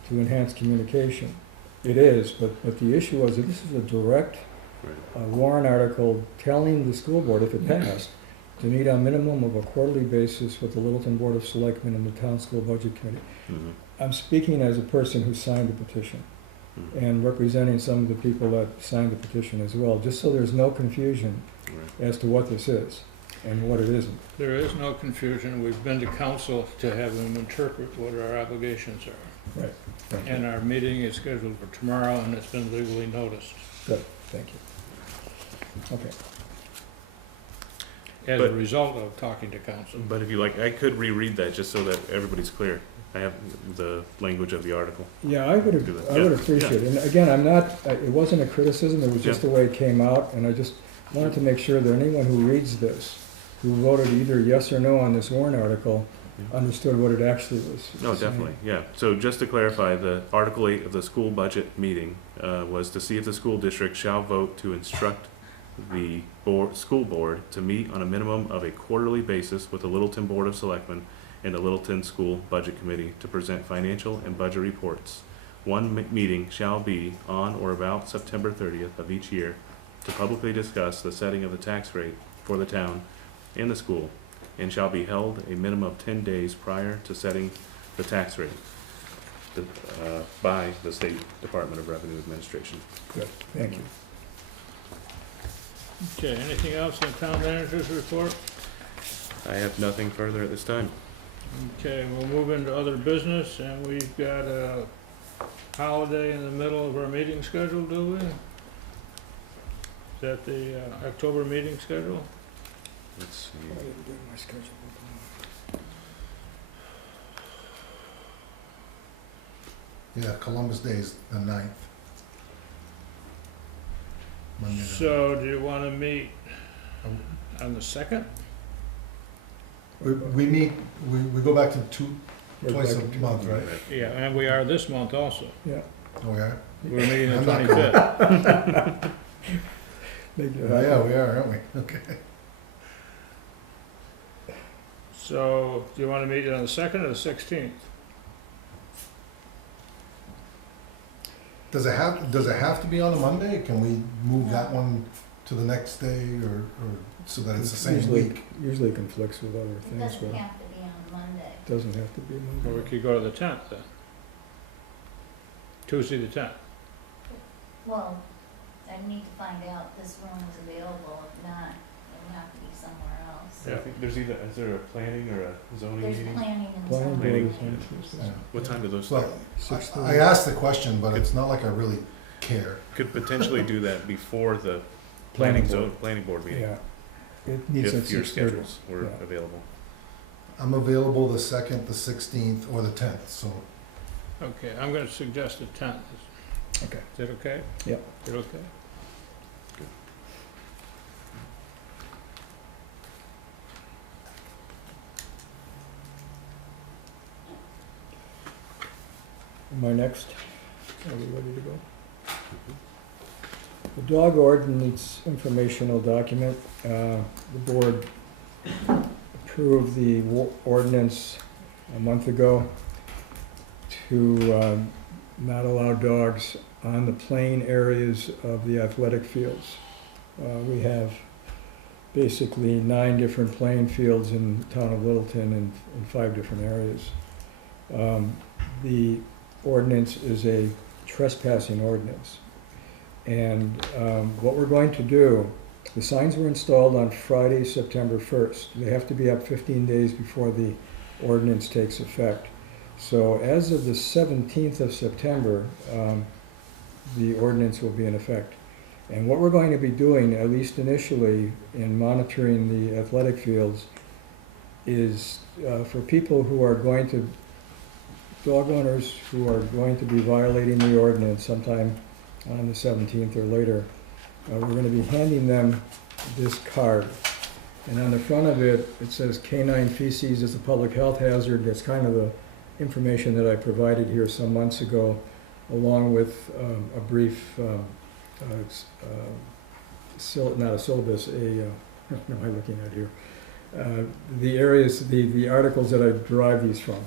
to enhance communication. It is, but the issue was that this is a direct Right. warrant article telling the school board, if it passed, to meet on minimum of a quarterly basis with the Littleton Board of Selectmen and the Town School Budget Committee. Mhm. I'm speaking as a person who signed the petition Mhm. and representing some of the people that signed the petition as well, just so there's no confusion Right. as to what this is and what it isn't. There is no confusion. We've been to council to have them interpret what our obligations are. Right. Thank you. And our meeting is scheduled for tomorrow, and it's been legally noticed, Good, thank you. Okay. as a But- result of talking to council. But if you like, I could reread that just so that everybody's clear. I have the language of the article. Yeah, I would, Do that. I would Yeah, appreciate it. And again, I'm not, it wasn't a criticism, it was just the way it came out, and I just wanted to make sure that anyone who reads this, who voted either yes or no on this warrant article, Yeah. understood what it actually was. No, saying. definitely, yeah. So just to clarify, the Article 8 of the school budget meeting was to see if the school district shall vote to instruct the school board to meet on a minimum of a quarterly basis with the Littleton Board of Selectmen and the Littleton School Budget Committee to present financial and budget reports. One meeting shall be on or about September 30th of each year to publicly discuss the setting of the tax rate for the town and the school, and shall be held a minimum of 10 days prior to setting the tax rate by the State Department of Revenue Administration. Good, thank you. Okay, anything else in the town manager's report? I have nothing further at this time. Okay, we'll move into other business, and we've got a holiday in the middle of our meeting schedule, do we? Is that the October meeting schedule? Let's see. I didn't bring my schedule with me. Yeah, Columbus Day is the 9th. Monday the So, do you want to meet on the 2nd? We meet, we go back to twice a We're back to month, right? Yeah, and we are this month also. Yeah. Oh, we are? We're meeting the I'm not 25th. Make it Yeah, happen. we are, aren't we? Okay. So, do you want to meet on the 2nd or the 16th? Does it have to be on a Monday? Can we move that one to the next day or so that it's the same Usually- week? Usually conflicts with other It things, doesn't but have to be on Monday. it doesn't have to be Or we Monday. could go to the 10th then. Tuesday the 10th. Well, I need to find out this room is available. If not, it'll have to be somewhere else. I think there's either, is there a planning or a zoning There's meeting? planning and Planning board zoning. is on Tuesday. Yeah. What time do those start? Well, Six I thirty. asked the question, but it's not like I really care. Could potentially do that before the Planning planning board meeting, Yeah. It needs at if your 6:30. schedules were Yeah. available. I'm available the 2nd, the 16th, or the 10th, so Okay, I'm going to suggest the 10th. Okay. Is that okay? Yep. You're okay? Am I next? Are we ready to go? The dog ordinance informational document, the board approved the ordinance a month ago to not allow dogs on the plain areas of the athletic fields. We have basically 9 different playing fields in the town of Littleton in 5 different areas. The ordinance is a trespassing ordinance. And what we're going to do, the signs were installed on Friday, September 1st. They have to be up 15 days before the ordinance takes effect. So as of the 17th of September, the ordinance will be in effect. And what we're going to be doing, at least initially, in monitoring the athletic fields, is for people who are going to, dog owners who are going to be violating the ordinance sometime on the 17th or later, we're going to be handing them this card. And on the front of it, it says canine feces is a public health hazard. That's kind of the information that I provided here some months ago, along with a brief, not a syllabus, what am I looking at here? The areas, the articles that I derived these from,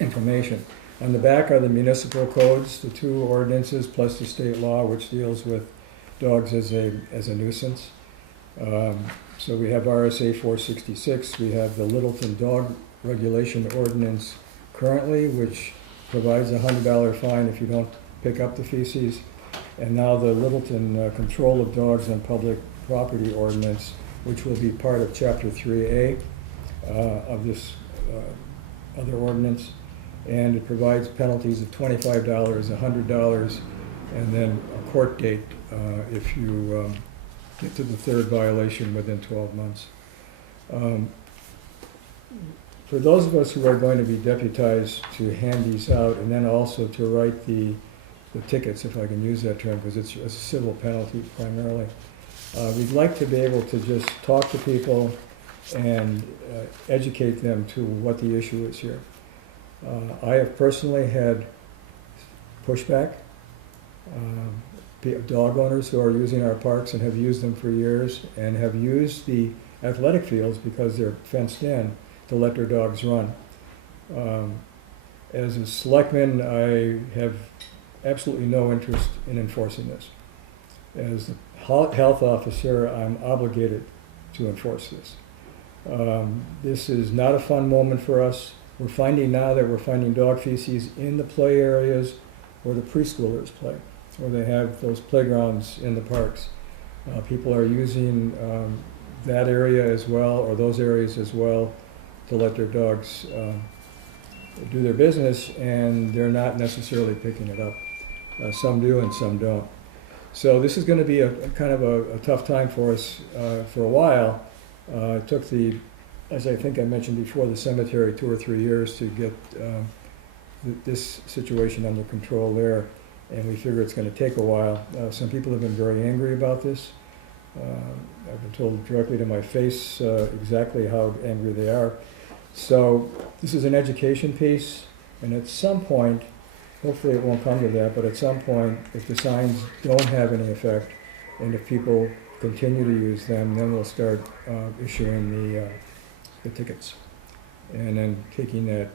information. On the back are the municipal codes, the 2 ordinances, plus the state law, which deals with dogs as a nuisance. So we have RSA 466, we have the Littleton Dog Regulation Ordinance currently, which provides a $100 fine if you don't pick up the feces. And now the Littleton Control of Dogs on Public Property Ordinance, which will be part of Chapter 3A of this other ordinance. And it provides penalties of $25, $100, and then a court date if you get to the 3rd violation within 12 months. For those of us who are going to be deputized to hand these out, and then also to write the tickets, if I can use that term, because it's a civil penalty primarily, we'd like to be able to just talk to people and educate them to what the issue is here. I have personally had pushback, dog owners who are using our parks and have used them for years and have used the athletic fields because they're fenced in to let their dogs run. As a selectman, I have absolutely no interest in enforcing this. As the health officer, I'm obligated to enforce this. This is not a fun moment for us. We're finding now that we're finding dog feces in the play areas where the preschoolers play, where they have those playgrounds in the parks. People are using that area as well, or those areas as well, to let their dogs do their business, and they're not necessarily picking it up. Some do and some don't. So this is going to be a kind of a tough time for us for a while. It took as I think I mentioned before, the cemetery 2 or 3 years to get this situation under control there, and we figure it's going to take a while. Some people have been very angry about this. I've been told directly to my face exactly how angry they are. So this is an education piece, and at some point, hopefully it won't come to that, but at some point, if the signs don't have any effect, and if people continue to use them, then we'll start issuing the tickets, and then taking that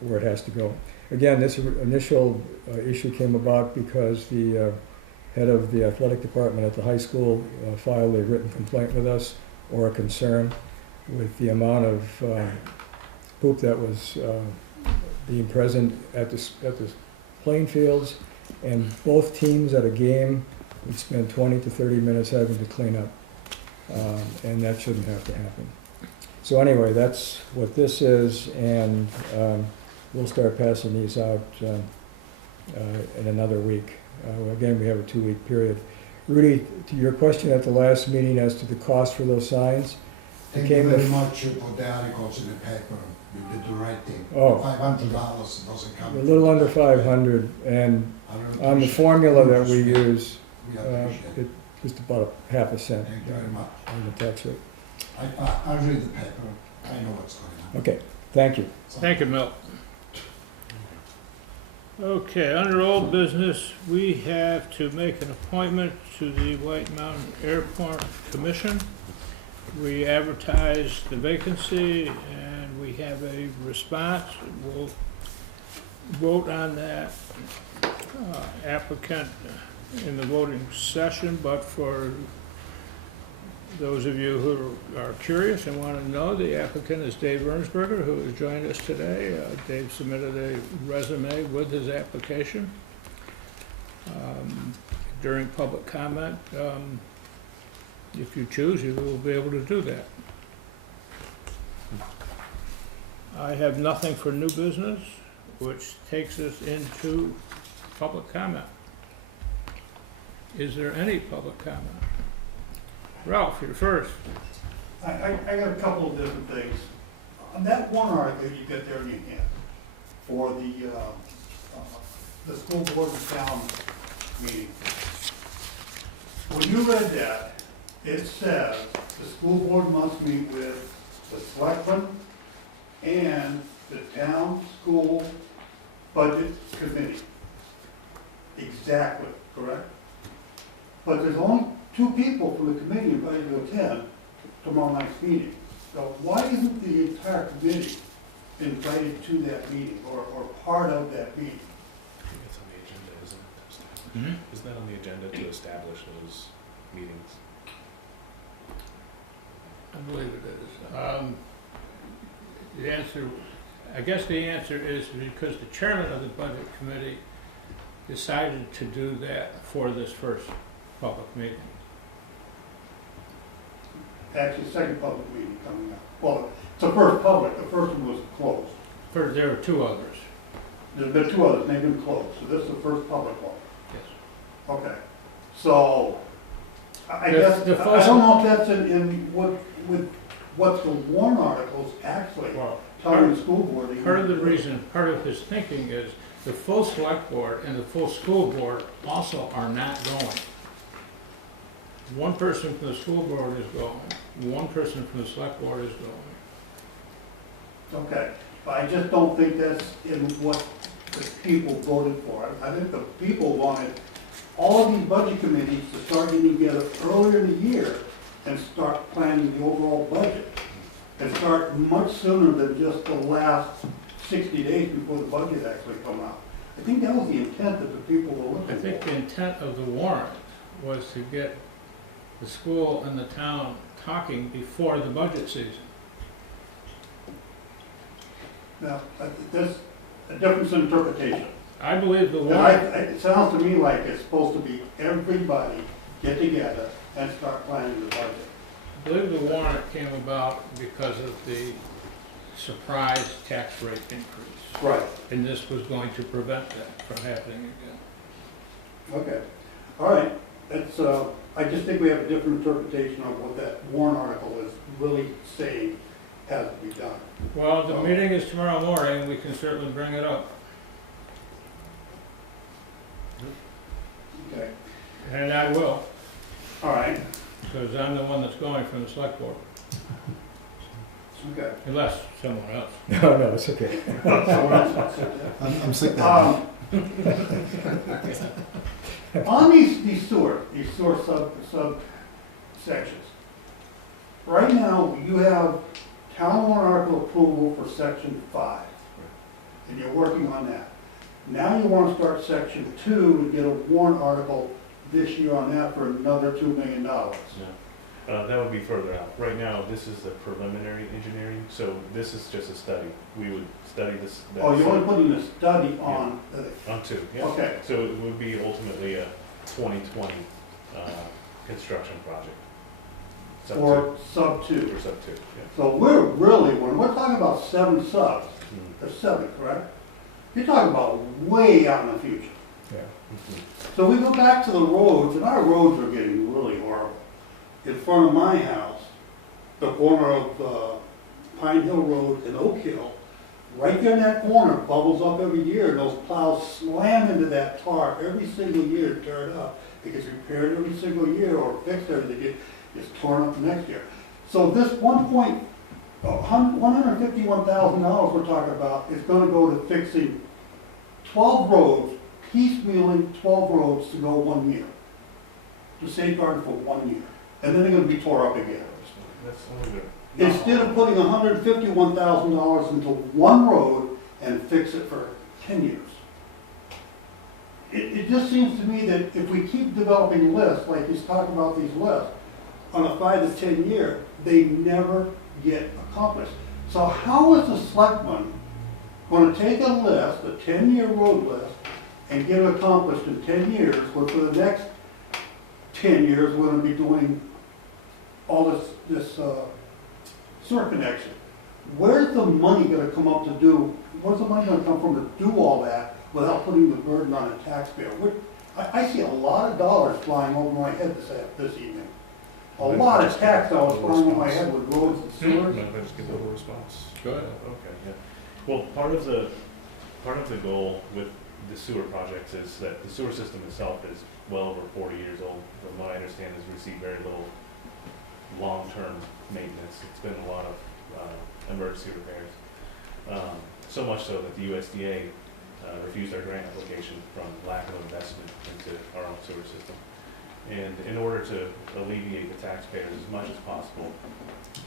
where it has to go. Again, this initial issue came about because the head of the athletic department at the high school filed a written complaint with us, or a concern with the amount of poop that was being present at the playing fields, and both teams at a game would spend 20 to 30 minutes having to clean up, and that shouldn't have to happen. So anyway, that's what this is, and we'll start passing these out in another week. Again, we have a 2-week period. Rudy, to your question at the last meeting as to the cost for those signs, Thank you very much for the articles in the paper. You did the right thing. Oh. $500 doesn't come. a little under 500, and on the formula that we use, We appreciate it. it's just about a half a cent Thank you very much. on the tax rate. I read the paper. I know what's going on. Okay, thank you. Thank you, Milt. Okay, under old business, we have to make an appointment to the White Mountain Airport Commission. We advertised the vacancy and we have a response. We'll vote on that applicant in the voting session, but for those of you who are curious and want to know, the applicant is Dave Ernsberger, who has joined us today. Dave submitted a resume with his application. During public comment, if you choose, you will be able to do that. I have nothing for new business, which takes us into public comment. Is there any public comment? Ralph, you're first. I got a couple of different things. On that one article you got there in your hand for the school board and town meeting. When you read that, it says the school board must meet with the selectmen and the town school budget committee. Exactly, correct? But there's only 2 people from the committee invited to attend tomorrow night's meeting. So why isn't the entire committee invited to that meeting or part of that meeting? I think it's on the agenda, isn't it? Hmm? Isn't that on the agenda to establish those meetings? I believe it is. The answer, I guess the answer is because the chairman of the budget committee decided to do that for this first public meeting. Actually, second public meeting coming up. Well, it's the first public, the first one was closed. There are 2 others, There's been 2 others, they've been closed, so this is the first public one. yes. Okay, so, I The- guess, the I first- don't know if that's in what the warrant articles actually Well, telling the school board. they part of the need to do. reason, part of his thinking is the full select board and the full school board also are not going. 1 person from the school board is going, 1 person from the select board is going. Okay, but I just don't think that's in what the people voted for. I think the people wanted all of these budget committees to start getting together earlier in the year and start planning the overall budget. And start much sooner than just the last 60 days before the budget actually come out. I think that was the intent that the people were looking for. I think the intent of the warrant was to get the school and the town talking before the budget season. Now, there's a difference in interpretation. I believe the And warrant, it sounds to me like it's supposed to be everybody get together and start planning the budget. I believe the warrant came about because of the surprise tax rate increase. Right. And this was going to prevent that from happening again. Okay, all right, that's, I just think we have a different interpretation of what that warrant article is really saying has to be done. Well, the meeting is tomorrow morning, and we can certainly bring it up. Okay, And I will, all right, because I'm the one that's going from the select board, okay. unless someone else. No, no, it's okay. Someone else wants to say that? I'm sick now. On these sewer subsections, right now, you have town warrant article approval for section 5, and you're working on that. Now you want to start section 2 and get a warrant article this year on that for another $2 million. That would be further out. Right now, this is the preliminary engineering, so this is just a study. We would study this. Oh, you're only putting a study on, On 2, yeah. okay, So it would be ultimately a 2020 construction project. Sub for sub 2. two. For sub 2, yeah. So we're really, when we're talking about 7 subs, Mhm. there's 7, correct? You're talking about way out in the future. Yeah. Mhm. So we go back to the roads, and our roads are getting really horrible. In front of my house, the corner of Pine Hill Road and Oak Hill, right there in that corner, bubbles up every year, and those plows slam into that tar every single year, tear it up. It gets repaired every single year, or fixed every year, it's torn up the next year. So this $151,000 we're talking about is gonna go to fixing 12 roads, piecemealing 12 roads to go 1 year. To safeguard for 1 year. And then they're gonna be tore up again. That's only the. Instead of putting $151,000 into one road and fix it for 10 years. It just seems to me that if we keep developing lists, like he's talking about these lists, on a 5 to 10 year, they never get accomplished. So how is the selectman gonna take a list, a 10-year road list, and get it accomplished in 10 years, when for the next 10 years, we're gonna be doing all this sewer connection? Where's the money gonna come up to do, where's the money gonna come from to do all that without putting the burden on the taxpayer? I see a lot of dollars flying over my head this evening. A lot of tax dollars flying over my head with roads and sewers. Might just give a little response. Go ahead. Okay, yeah. Well, part of the goal with the sewer projects is that the sewer system itself is well over 40 years old. From what I understand, has received very little long-term maintenance. It's been a lot of emergency repairs. So much so that the USDA refused our grant application from lack of investment into our own sewer system. And in order to alleviate the taxpayers as much as possible,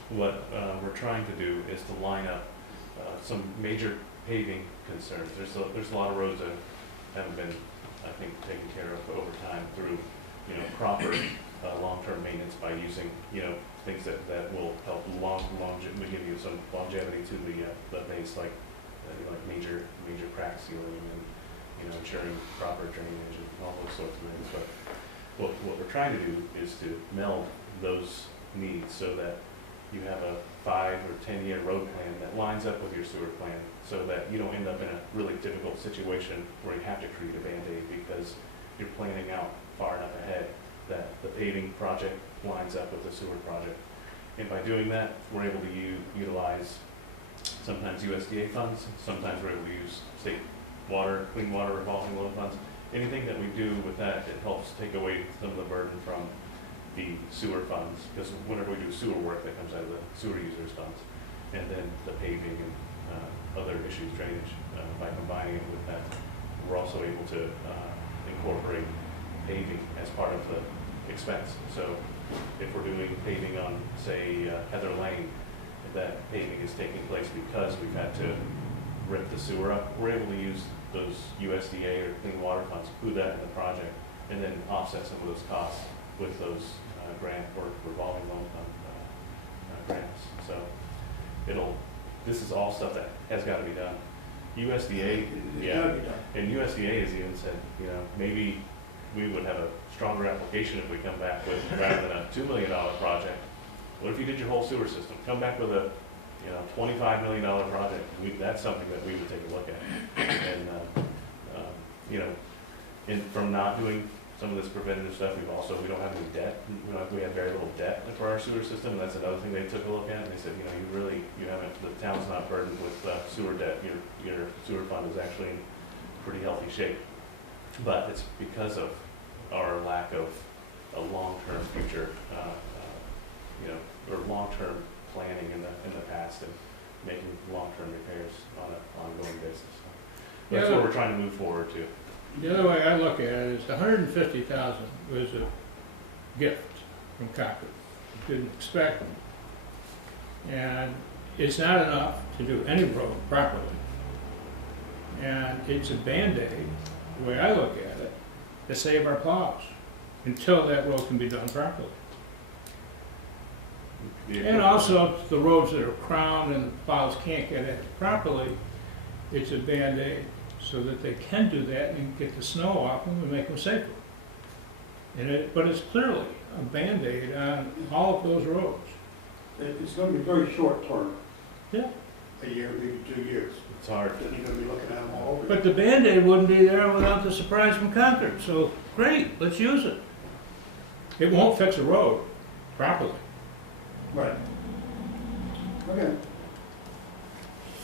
what we're trying to do is to line up some major paving concerns. There's a lot of roads that haven't been, I think, taken care of over time through, proper long-term maintenance by using, things that will help we give you some longevity to the base, like major crack sealing and, ensuring proper drainage and all those sorts of things. But what we're trying to do is to meld those needs so that you have a 5 or 10 year road plan that lines up with your sewer plan, so that you don't end up in a really difficult situation where you have to create a Band-Aid because you're planning out far enough ahead that the paving project lines up with the sewer project. And by doing that, we're able to utilize sometimes USDA funds, sometimes we're able to use state water, clean water revolving loan funds. Anything that we do with that, it helps take away some of the burden from the sewer funds, because whenever we do sewer work, that comes out of the sewer users funds, and then the paving and other issues, drainage, by combining it with that, we're also able to incorporate paving as part of the expense. So if we're doing paving on, say, Heather Lane, that paving is taking place because we've had to rip the sewer up, we're able to use those USDA or clean water funds, include that in the project, and then offset some of those costs with those grant or revolving loan fund grants. So this is all stuff that has got to be done. USDA, It's gotta be done. and USDA has even said, maybe we would have a stronger application if we come back with, rather than a $2 million project. What if you did your whole sewer system? Come back with a, $25 million project. That's something that we would take a look at. And, and from not doing some of this preventative stuff, we don't have any debt. We have very little debt for our sewer system, and that's another thing they took a look at. And they said, you haven't, the town's not burdened with sewer debt. Your sewer fund is actually in pretty healthy shape. But it's because of our lack of a long-term future, or long-term planning in the past and making long-term repairs on an ongoing basis. So that's what we're trying to move forward to. The other way I look at it is the $150,000 was a gift from Concord. Didn't expect it. And it's not enough to do any road properly. And it's a Band-Aid, the way I look at it, to save our plows until that road can be done properly. And also, the roads that are crowned and the plows can't get at it properly, it's a Band-Aid so that they can do that and get the snow off them and make them safer. But it's clearly a Band-Aid on all of those roads. It's gonna be very short term. Yeah. A year, maybe 2 years. It's hard. Then you're gonna be looking at them all over. But the Band-Aid wouldn't be there without the surprise from Concord, so great, let's use it. It won't fix a road properly. Right. Okay.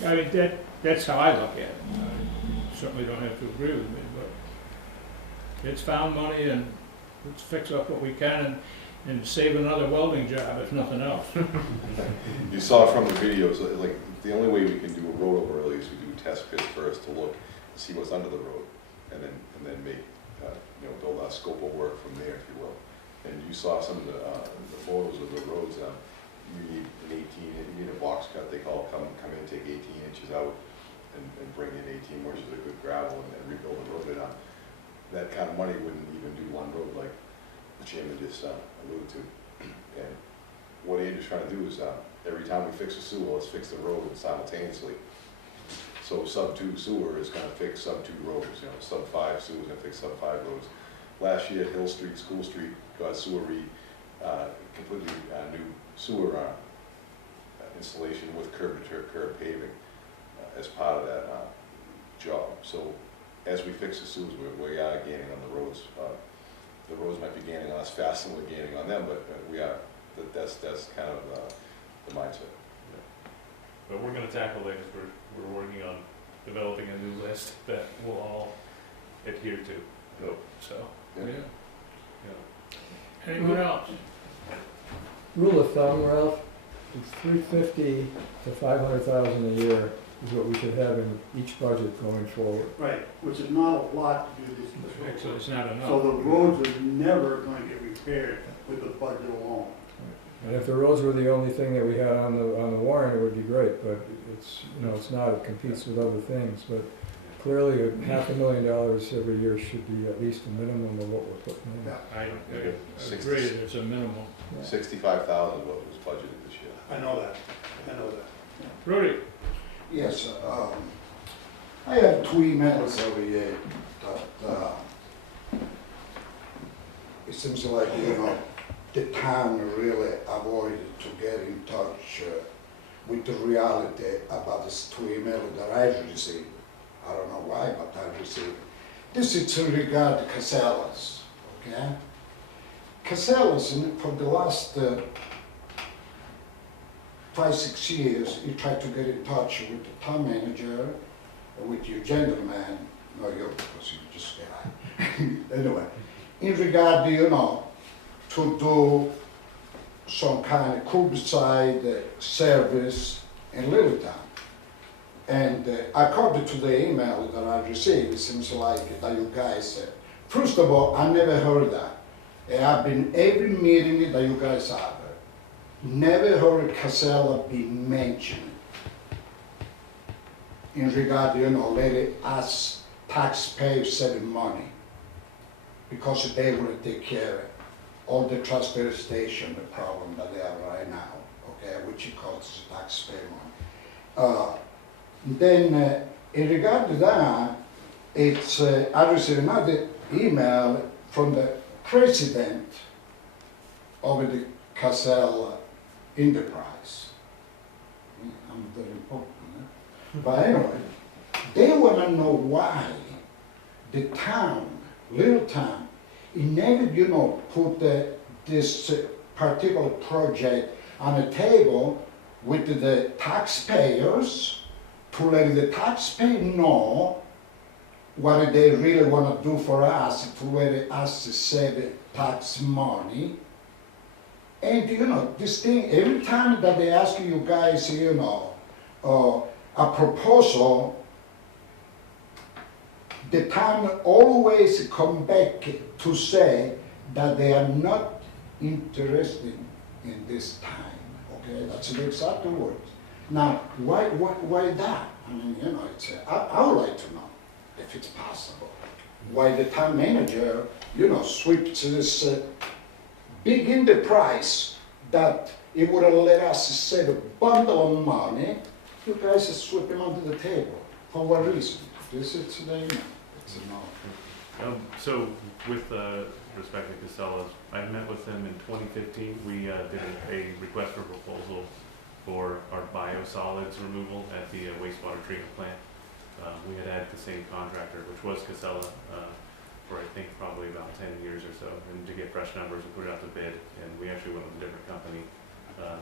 I mean, that's how I look at it. You certainly don't have to agree with me, but it's found money and let's fix up what we can and save another welding job if nothing else. You saw from the videos, like, the only way we can do a road overlay is we do test pits first to look see what's under the road, and then make, build a scope of work from there, if you will. And you saw some of the photos of the roads, you need an 18, you need a box cut, they call, come in, take 18 inches out, and bring in 18 more inches of good gravel, and then rebuild the road. And that kind of money wouldn't even do one road, like the chairman just alluded to. And what Andrew's trying to do is, every time we fix a sewer, let's fix the road simultaneously. So sub-2 sewer is gonna fix sub-2 roads, sub-5 sewer is gonna fix sub-5 roads. Last year, Hill Street, School Street got completely new sewer installation with curb paving as part of that job. So as we fix the sewers, we are gaining on the roads. The roads might be gaining on us faster than we're gaining on them, but that's kind of the mindset. But we're gonna tackle it, because we're working on developing a new list that we'll all adhere to. Yep. So, Yeah. yeah. Anyone else? Rule of thumb, Ralph, 350 to 500,000 a year is what we should have in each budget going forward. Right, which is not a lot to do this. So it's not So enough. the roads are never going to get repaired with the budget alone. And if the roads were the only thing that we had on the warrant, it would be great, but it's not, it competes with other things. But clearly, $500,000 every year should be at least a minimum of what we're putting in. Yeah. I Yeah. agree, that it's a minimum. 65,000 what was budgeted this year. I know that, I know that. Rudy? Yes, I have 2 emails every year that it seems like, the town really avoided to get in touch with the reality about this 2 emails that I received. I don't know why, but I received. This is in regard to Casellas, okay? Casellas, for the last 5-6 years, he tried to get in touch with the town manager, with your gentleman, no, you, because you just guy. Anyway, in regard to, to do some kind of curbside service in Littleton. And according to the email that I received, it seems like that you guys, first of all, I never heard that. I've been every meeting that you guys have, never heard Casella be mentioned in regard, letting us taxpayers save money, because they will take care of all the transfer station, the problem that they have right now, okay, which it costs taxpayer money. Then, in regard to that, it's, I received another email from the president of the Casella Enterprise. I'm very important, but anyway, they want to know why the town, Littleton, it never, put this particular project on the table with the taxpayers to let the taxpayer know what they really want to do for us, to let us save tax money. And this thing, every time that they ask you guys, a proposal, the town always come back to say that they are not interested in this time. Okay, that's the exact words. Now, why that? I mean, it's. I would like to know if it's possible why the town manager, sweeps this big enterprise that it would have let us save a bundle of money. You guys sweep him under the table. For what reason? This is today. It's no. So with respect to Casellas, I met with them in 2015. We did a request for proposal for our biosolids removal at the wastewater treatment plant. We had the same contractor, which was Casella, for I think probably about 10 years or so, and to get fresh numbers and put it out to bid. And we actually went with a different company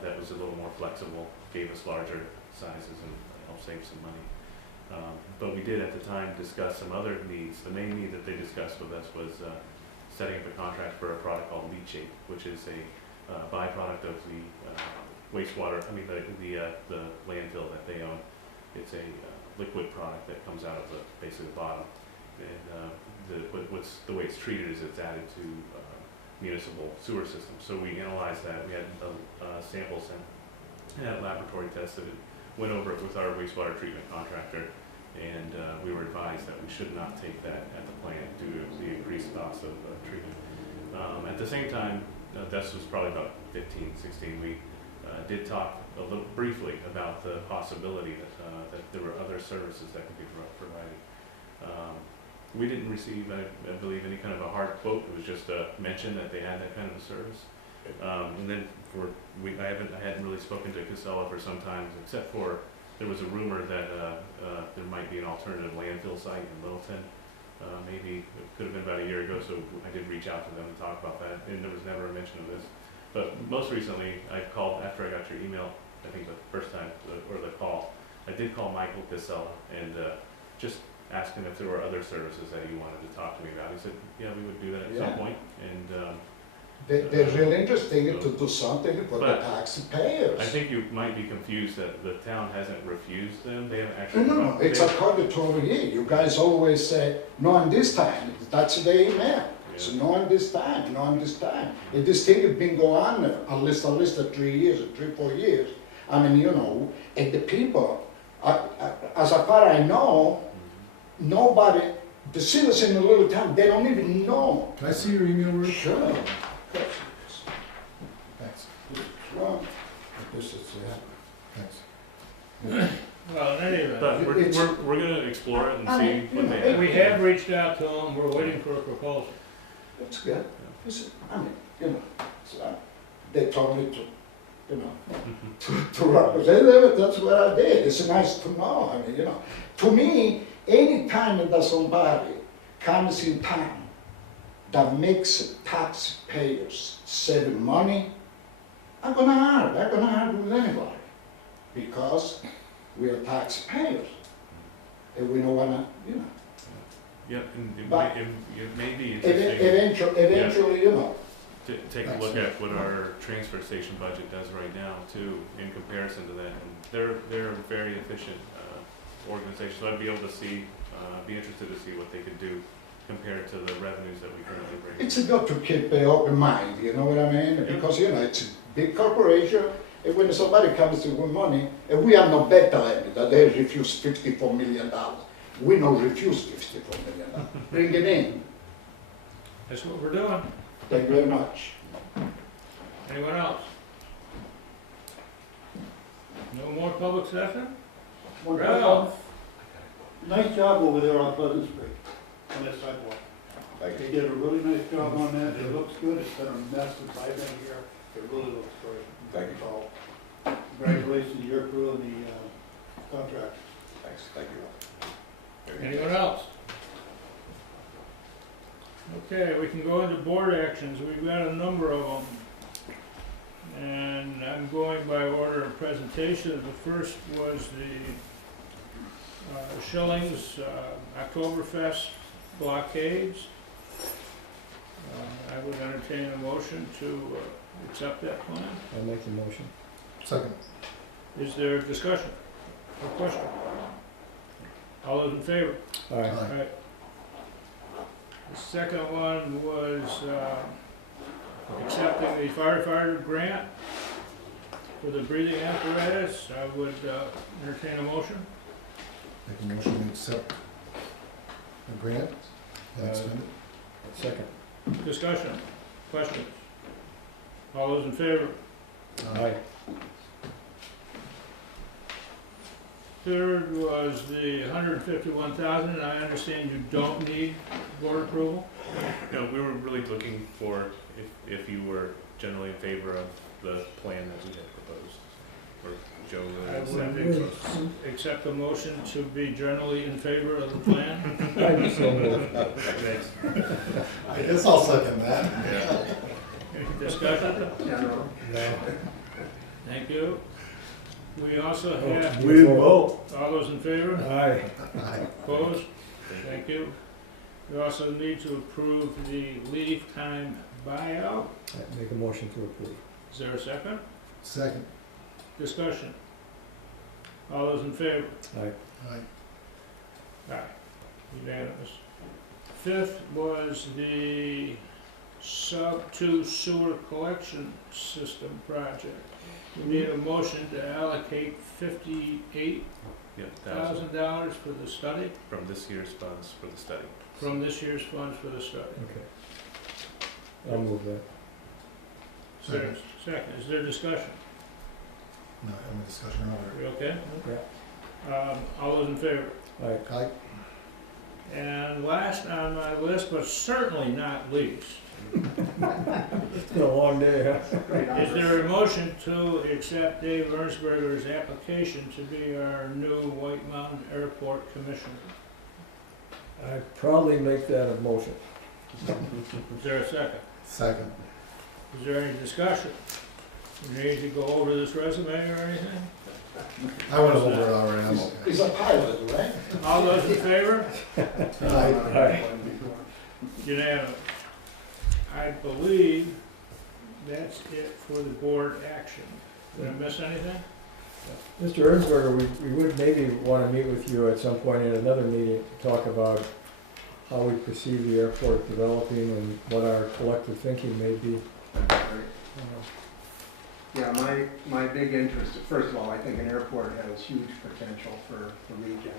that was a little more flexible, gave us larger sizes and helped save some money. But we did at the time discuss some other needs. The main need that they discussed with us was setting up a contract for a product called leachate, which is a byproduct of the wastewater, the landfill that they own. It's a liquid product that comes out of the basically the bottom. And the way it's treated is it's added to municipal sewer systems. So we analyzed that. We had samples and had laboratory tested it. Went over it with our wastewater treatment contractor, and we were advised that we should not take that at the plant due to the increased cost of treatment. At the same time, this was probably about 15, 16. We did talk a little briefly about the possibility that there were other services that could be provided. We didn't receive, I believe, any kind of a hard quote. It was just a mention that they had that kind of a service. And then I hadn't really spoken to Casella for some time, except for there was a rumor that there might be an alternative landfill site in Littleton. Maybe it could have been about a year ago, so I did reach out to them and talk about that, and there was never a mention of this. But most recently, I called after I got your email, I think the first time, or the call, I did call Michael Casella and just asked him if there were other services that he wanted to talk to me about. He said, yeah, we would do that at some point. And They're really interesting to do something for the But taxpayers. I think you might be confused that the town hasn't refused them. They haven't actually. No, it's according to over here. You guys always say, no on this time. That's the email. So no on this time, no on this time. If this thing has been going on at least 3 years, 4 years, I mean, and the people, as far as I know, nobody, the citizens in a little town, they don't even know. Can I see your email, Rick? Sure. Thanks. Well, this is, Thanks. Well, in any But event, we're gonna explore it and I see mean, what they have. we have reached out to them, we're waiting for a proposal. It's good. I mean, so they told me to, to represent them, that's what I did. It's nice to know. I mean, to me, any time that somebody comes in town that makes taxpayers save money, I'm gonna argue with anybody, because we are taxpayers, and we don't wanna, Yep, and But it may be interesting eventually, to take a look at what our transfer station budget does right now too, in comparison to that. And they're a very efficient organization, so I'd be able to see, be interested to see what they could do compared to the revenues that we currently bring. it's good to keep an open mind, you know what I mean? Because, it's a big corporation, and when somebody comes with money, and we are no better at it, that they refuse $54 million. We don't refuse $54 million. Bring it in. That's what we're doing. Thank you very much. Anyone else? No more public session? Ralph? Nice job over there on Pleasant Street, on that sidewalk. They did a really nice job on that, it looks good, it's been a mess since I've been here, it really looks great. Thank you. So, congratulations to your crew and the contractors. Thanks, thank you. Anyone else? Okay, we can go into board actions. We've got a number of them. And I'm going by order of presentation. The first was the Schilling's Oktoberfest blockades. I would entertain a motion to accept that plan. I'll make the motion. Second. Is there discussion or question? All those in favor? All right. Aye. Right. The second one was accepting the firefighter grant for the breathing apparatus. I would entertain a motion. Make a motion to accept the grant and extend it. Second. Discussion, questions? All those in favor? Aye. Third was the $151,000, and I understand you don't need board approval? No, we were really looking for if you were generally in favor of the plan that we had proposed, or Joe I was. would accept the motion to be generally in favor of the plan. I so moved. I guess I'll second that. Any discussion? No. Thank you. We also have, We vote. all those in favor? Aye. Opposed? Thank you. We also need to approve the leave time buyout. Make a motion to approve. Is there a second? Second. Discussion. All those in favor? Aye. Aye. Aye. Unanimous. Fifth was the sub-2 sewer collection system project. We need a motion to allocate $58,000 Yeah, $1,000 for the study, from this year's funds for the study. from this year's funds for the study. Okay. I'll move that. Second, is there discussion? No, any discussion Are you over okay? Yeah. All those in favor? Aye. it? Aye. And last on my list, but certainly not least, It's been a long day, huh? is there a motion to accept Dave Ernsberger's application to be our new White Mountain Airport Commissioner? I'd probably make that a motion. Is there a second? Second. Is there any discussion? We need to go over this resume or anything? I went over it already, I'm okay. He's a pilot, right? All those in favor? Aye. Unanimous. I believe that's it for the board action. Did I miss anything? Mr. Ernsberger, we would maybe want to meet with you at some point in another meeting to talk about how we perceive the airport developing and what our collective thinking may be. Yeah, my big interest, first of all, I think an airport has huge potential for the region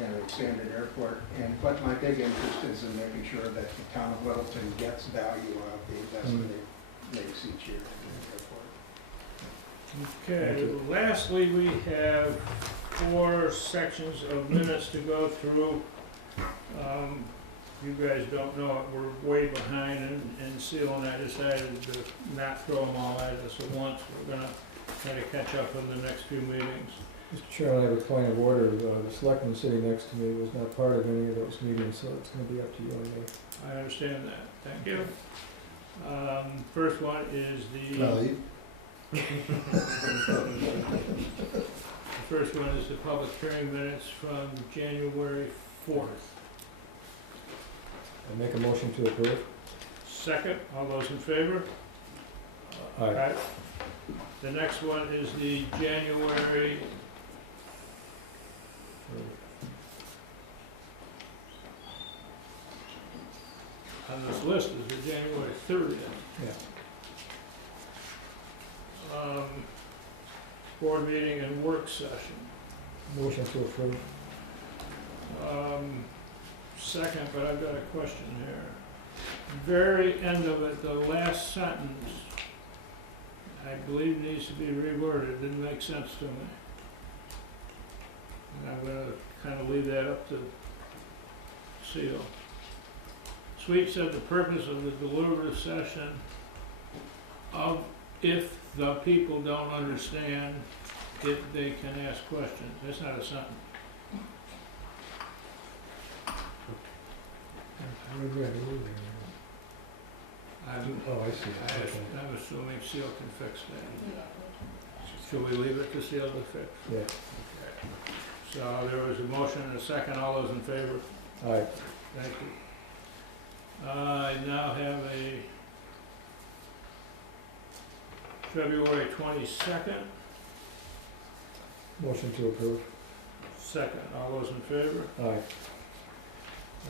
and an expanded airport. But my big interest is in making sure that the town of Littleton gets value out of the investment it makes each year in the airport. Okay, lastly, we have 4 sections of minutes to go through. You guys don't know it, we're way behind in sealing. I decided to not throw them all at us at once. We're gonna try to catch up in the next few meetings. Mr. Chairman, I have a point of order. The selectman sitting next to me was not part of any of those meetings, so it's going to be up to you and me. I understand that, thank you. First one is Can I the leave? first one is the public hearing minutes from January 4th. I make a motion to approve. Second, all those in favor? Aye. The next one is the January, on this list is the January 30th. Yeah. Board meeting and work session. Motion to approve. Second, but I've got a question here. Very end of it, the last sentence, I believe needs to be reworded, didn't make sense to me. And I'm gonna kind of leave that up to Seal. Sweet said the purpose of the deliberative session of, if the people don't understand it, they can ask questions. That's not a sentence. I regret moving. Oh, I see. Okay. I'm assuming Seal can fix that. Should we leave it to Seal to fix? Yeah. So there was a motion and a second. All those in favor? Aye. Thank you. I now have a February 22nd. Motion to approve. Second. All those in favor? Aye.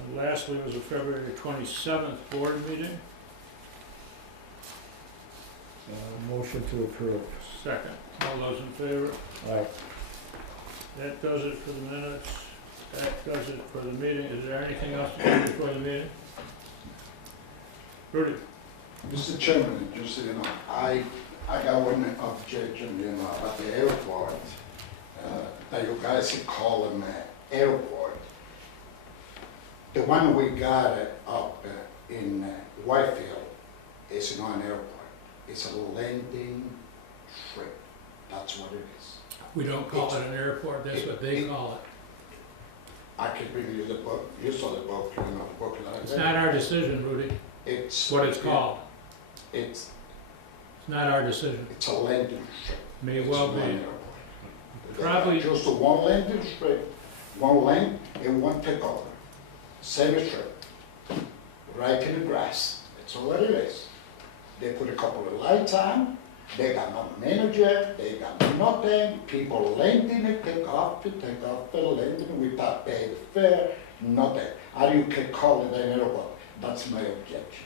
And lastly was a February 27th board meeting. Motion to approve. Second. All those in favor? Aye. That does it for the minutes. That does it for the meeting. Is there anything else to do before the meeting? Rudy? Mr. Chairman, just so you know, I got one objection, at the airport, that you guys call them airport. The one we got up in Whitefield is not an airport. It's a landing strip. That's what it is. We don't call it an airport, that's what they call it. I can bring you the book. You saw the book, the book that I read. It's not our decision, Rudy. It's What it's called. It's It's not our decision. a landing strip. May It's well not be. an airport. Probably- Just a one landing strip, one lane and one takeover. Same strip. Right in the grass. That's all it is. They put a couple of lights on They got no manager, they got nothing, people lending it, take off the lending without paying the fare, nothing. Or you can call it an airport, that's my objection.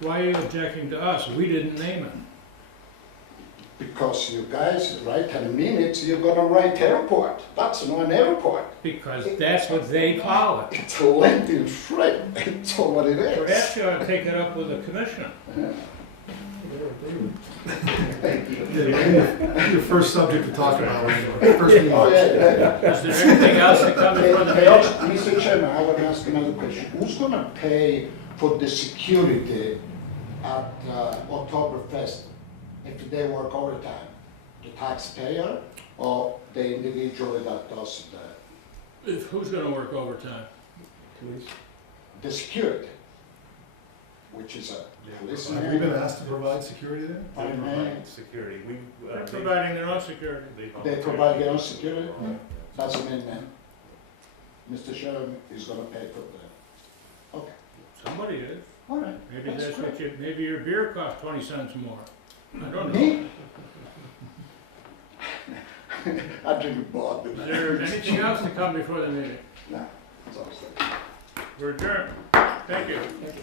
Why are you objecting to us? We didn't name it. Because you guys write in minutes, you're gonna write airport, that's not an airport. Because that's what they call it. It's a lending free, it's all what it is. Perhaps you ought to take it up with the commissioner. Your first subject to talk about, first meeting. Oh, yeah. Is there anything else that comes before the meeting? Mr. Chairman, I want to ask another question. Who's gonna pay for the security at Oktoberfest if they work overtime? The taxpayer or the individual that does Who's gonna work overtime? the security? Which is a policeman. Have we been asked to provide security there? fireman, Security, They're providing their own security. they provide their own security? Doesn't mean then Mr. Sheriff is gonna pay for that. Okay, Somebody did. all right. Maybe That's that's what great. you, maybe your beer cost 20 cents more. I don't know. Me? I drink blood. Is there anything else to come before the meeting? No, that's all I'm saying. We're adjourned. Thank you. Thank you.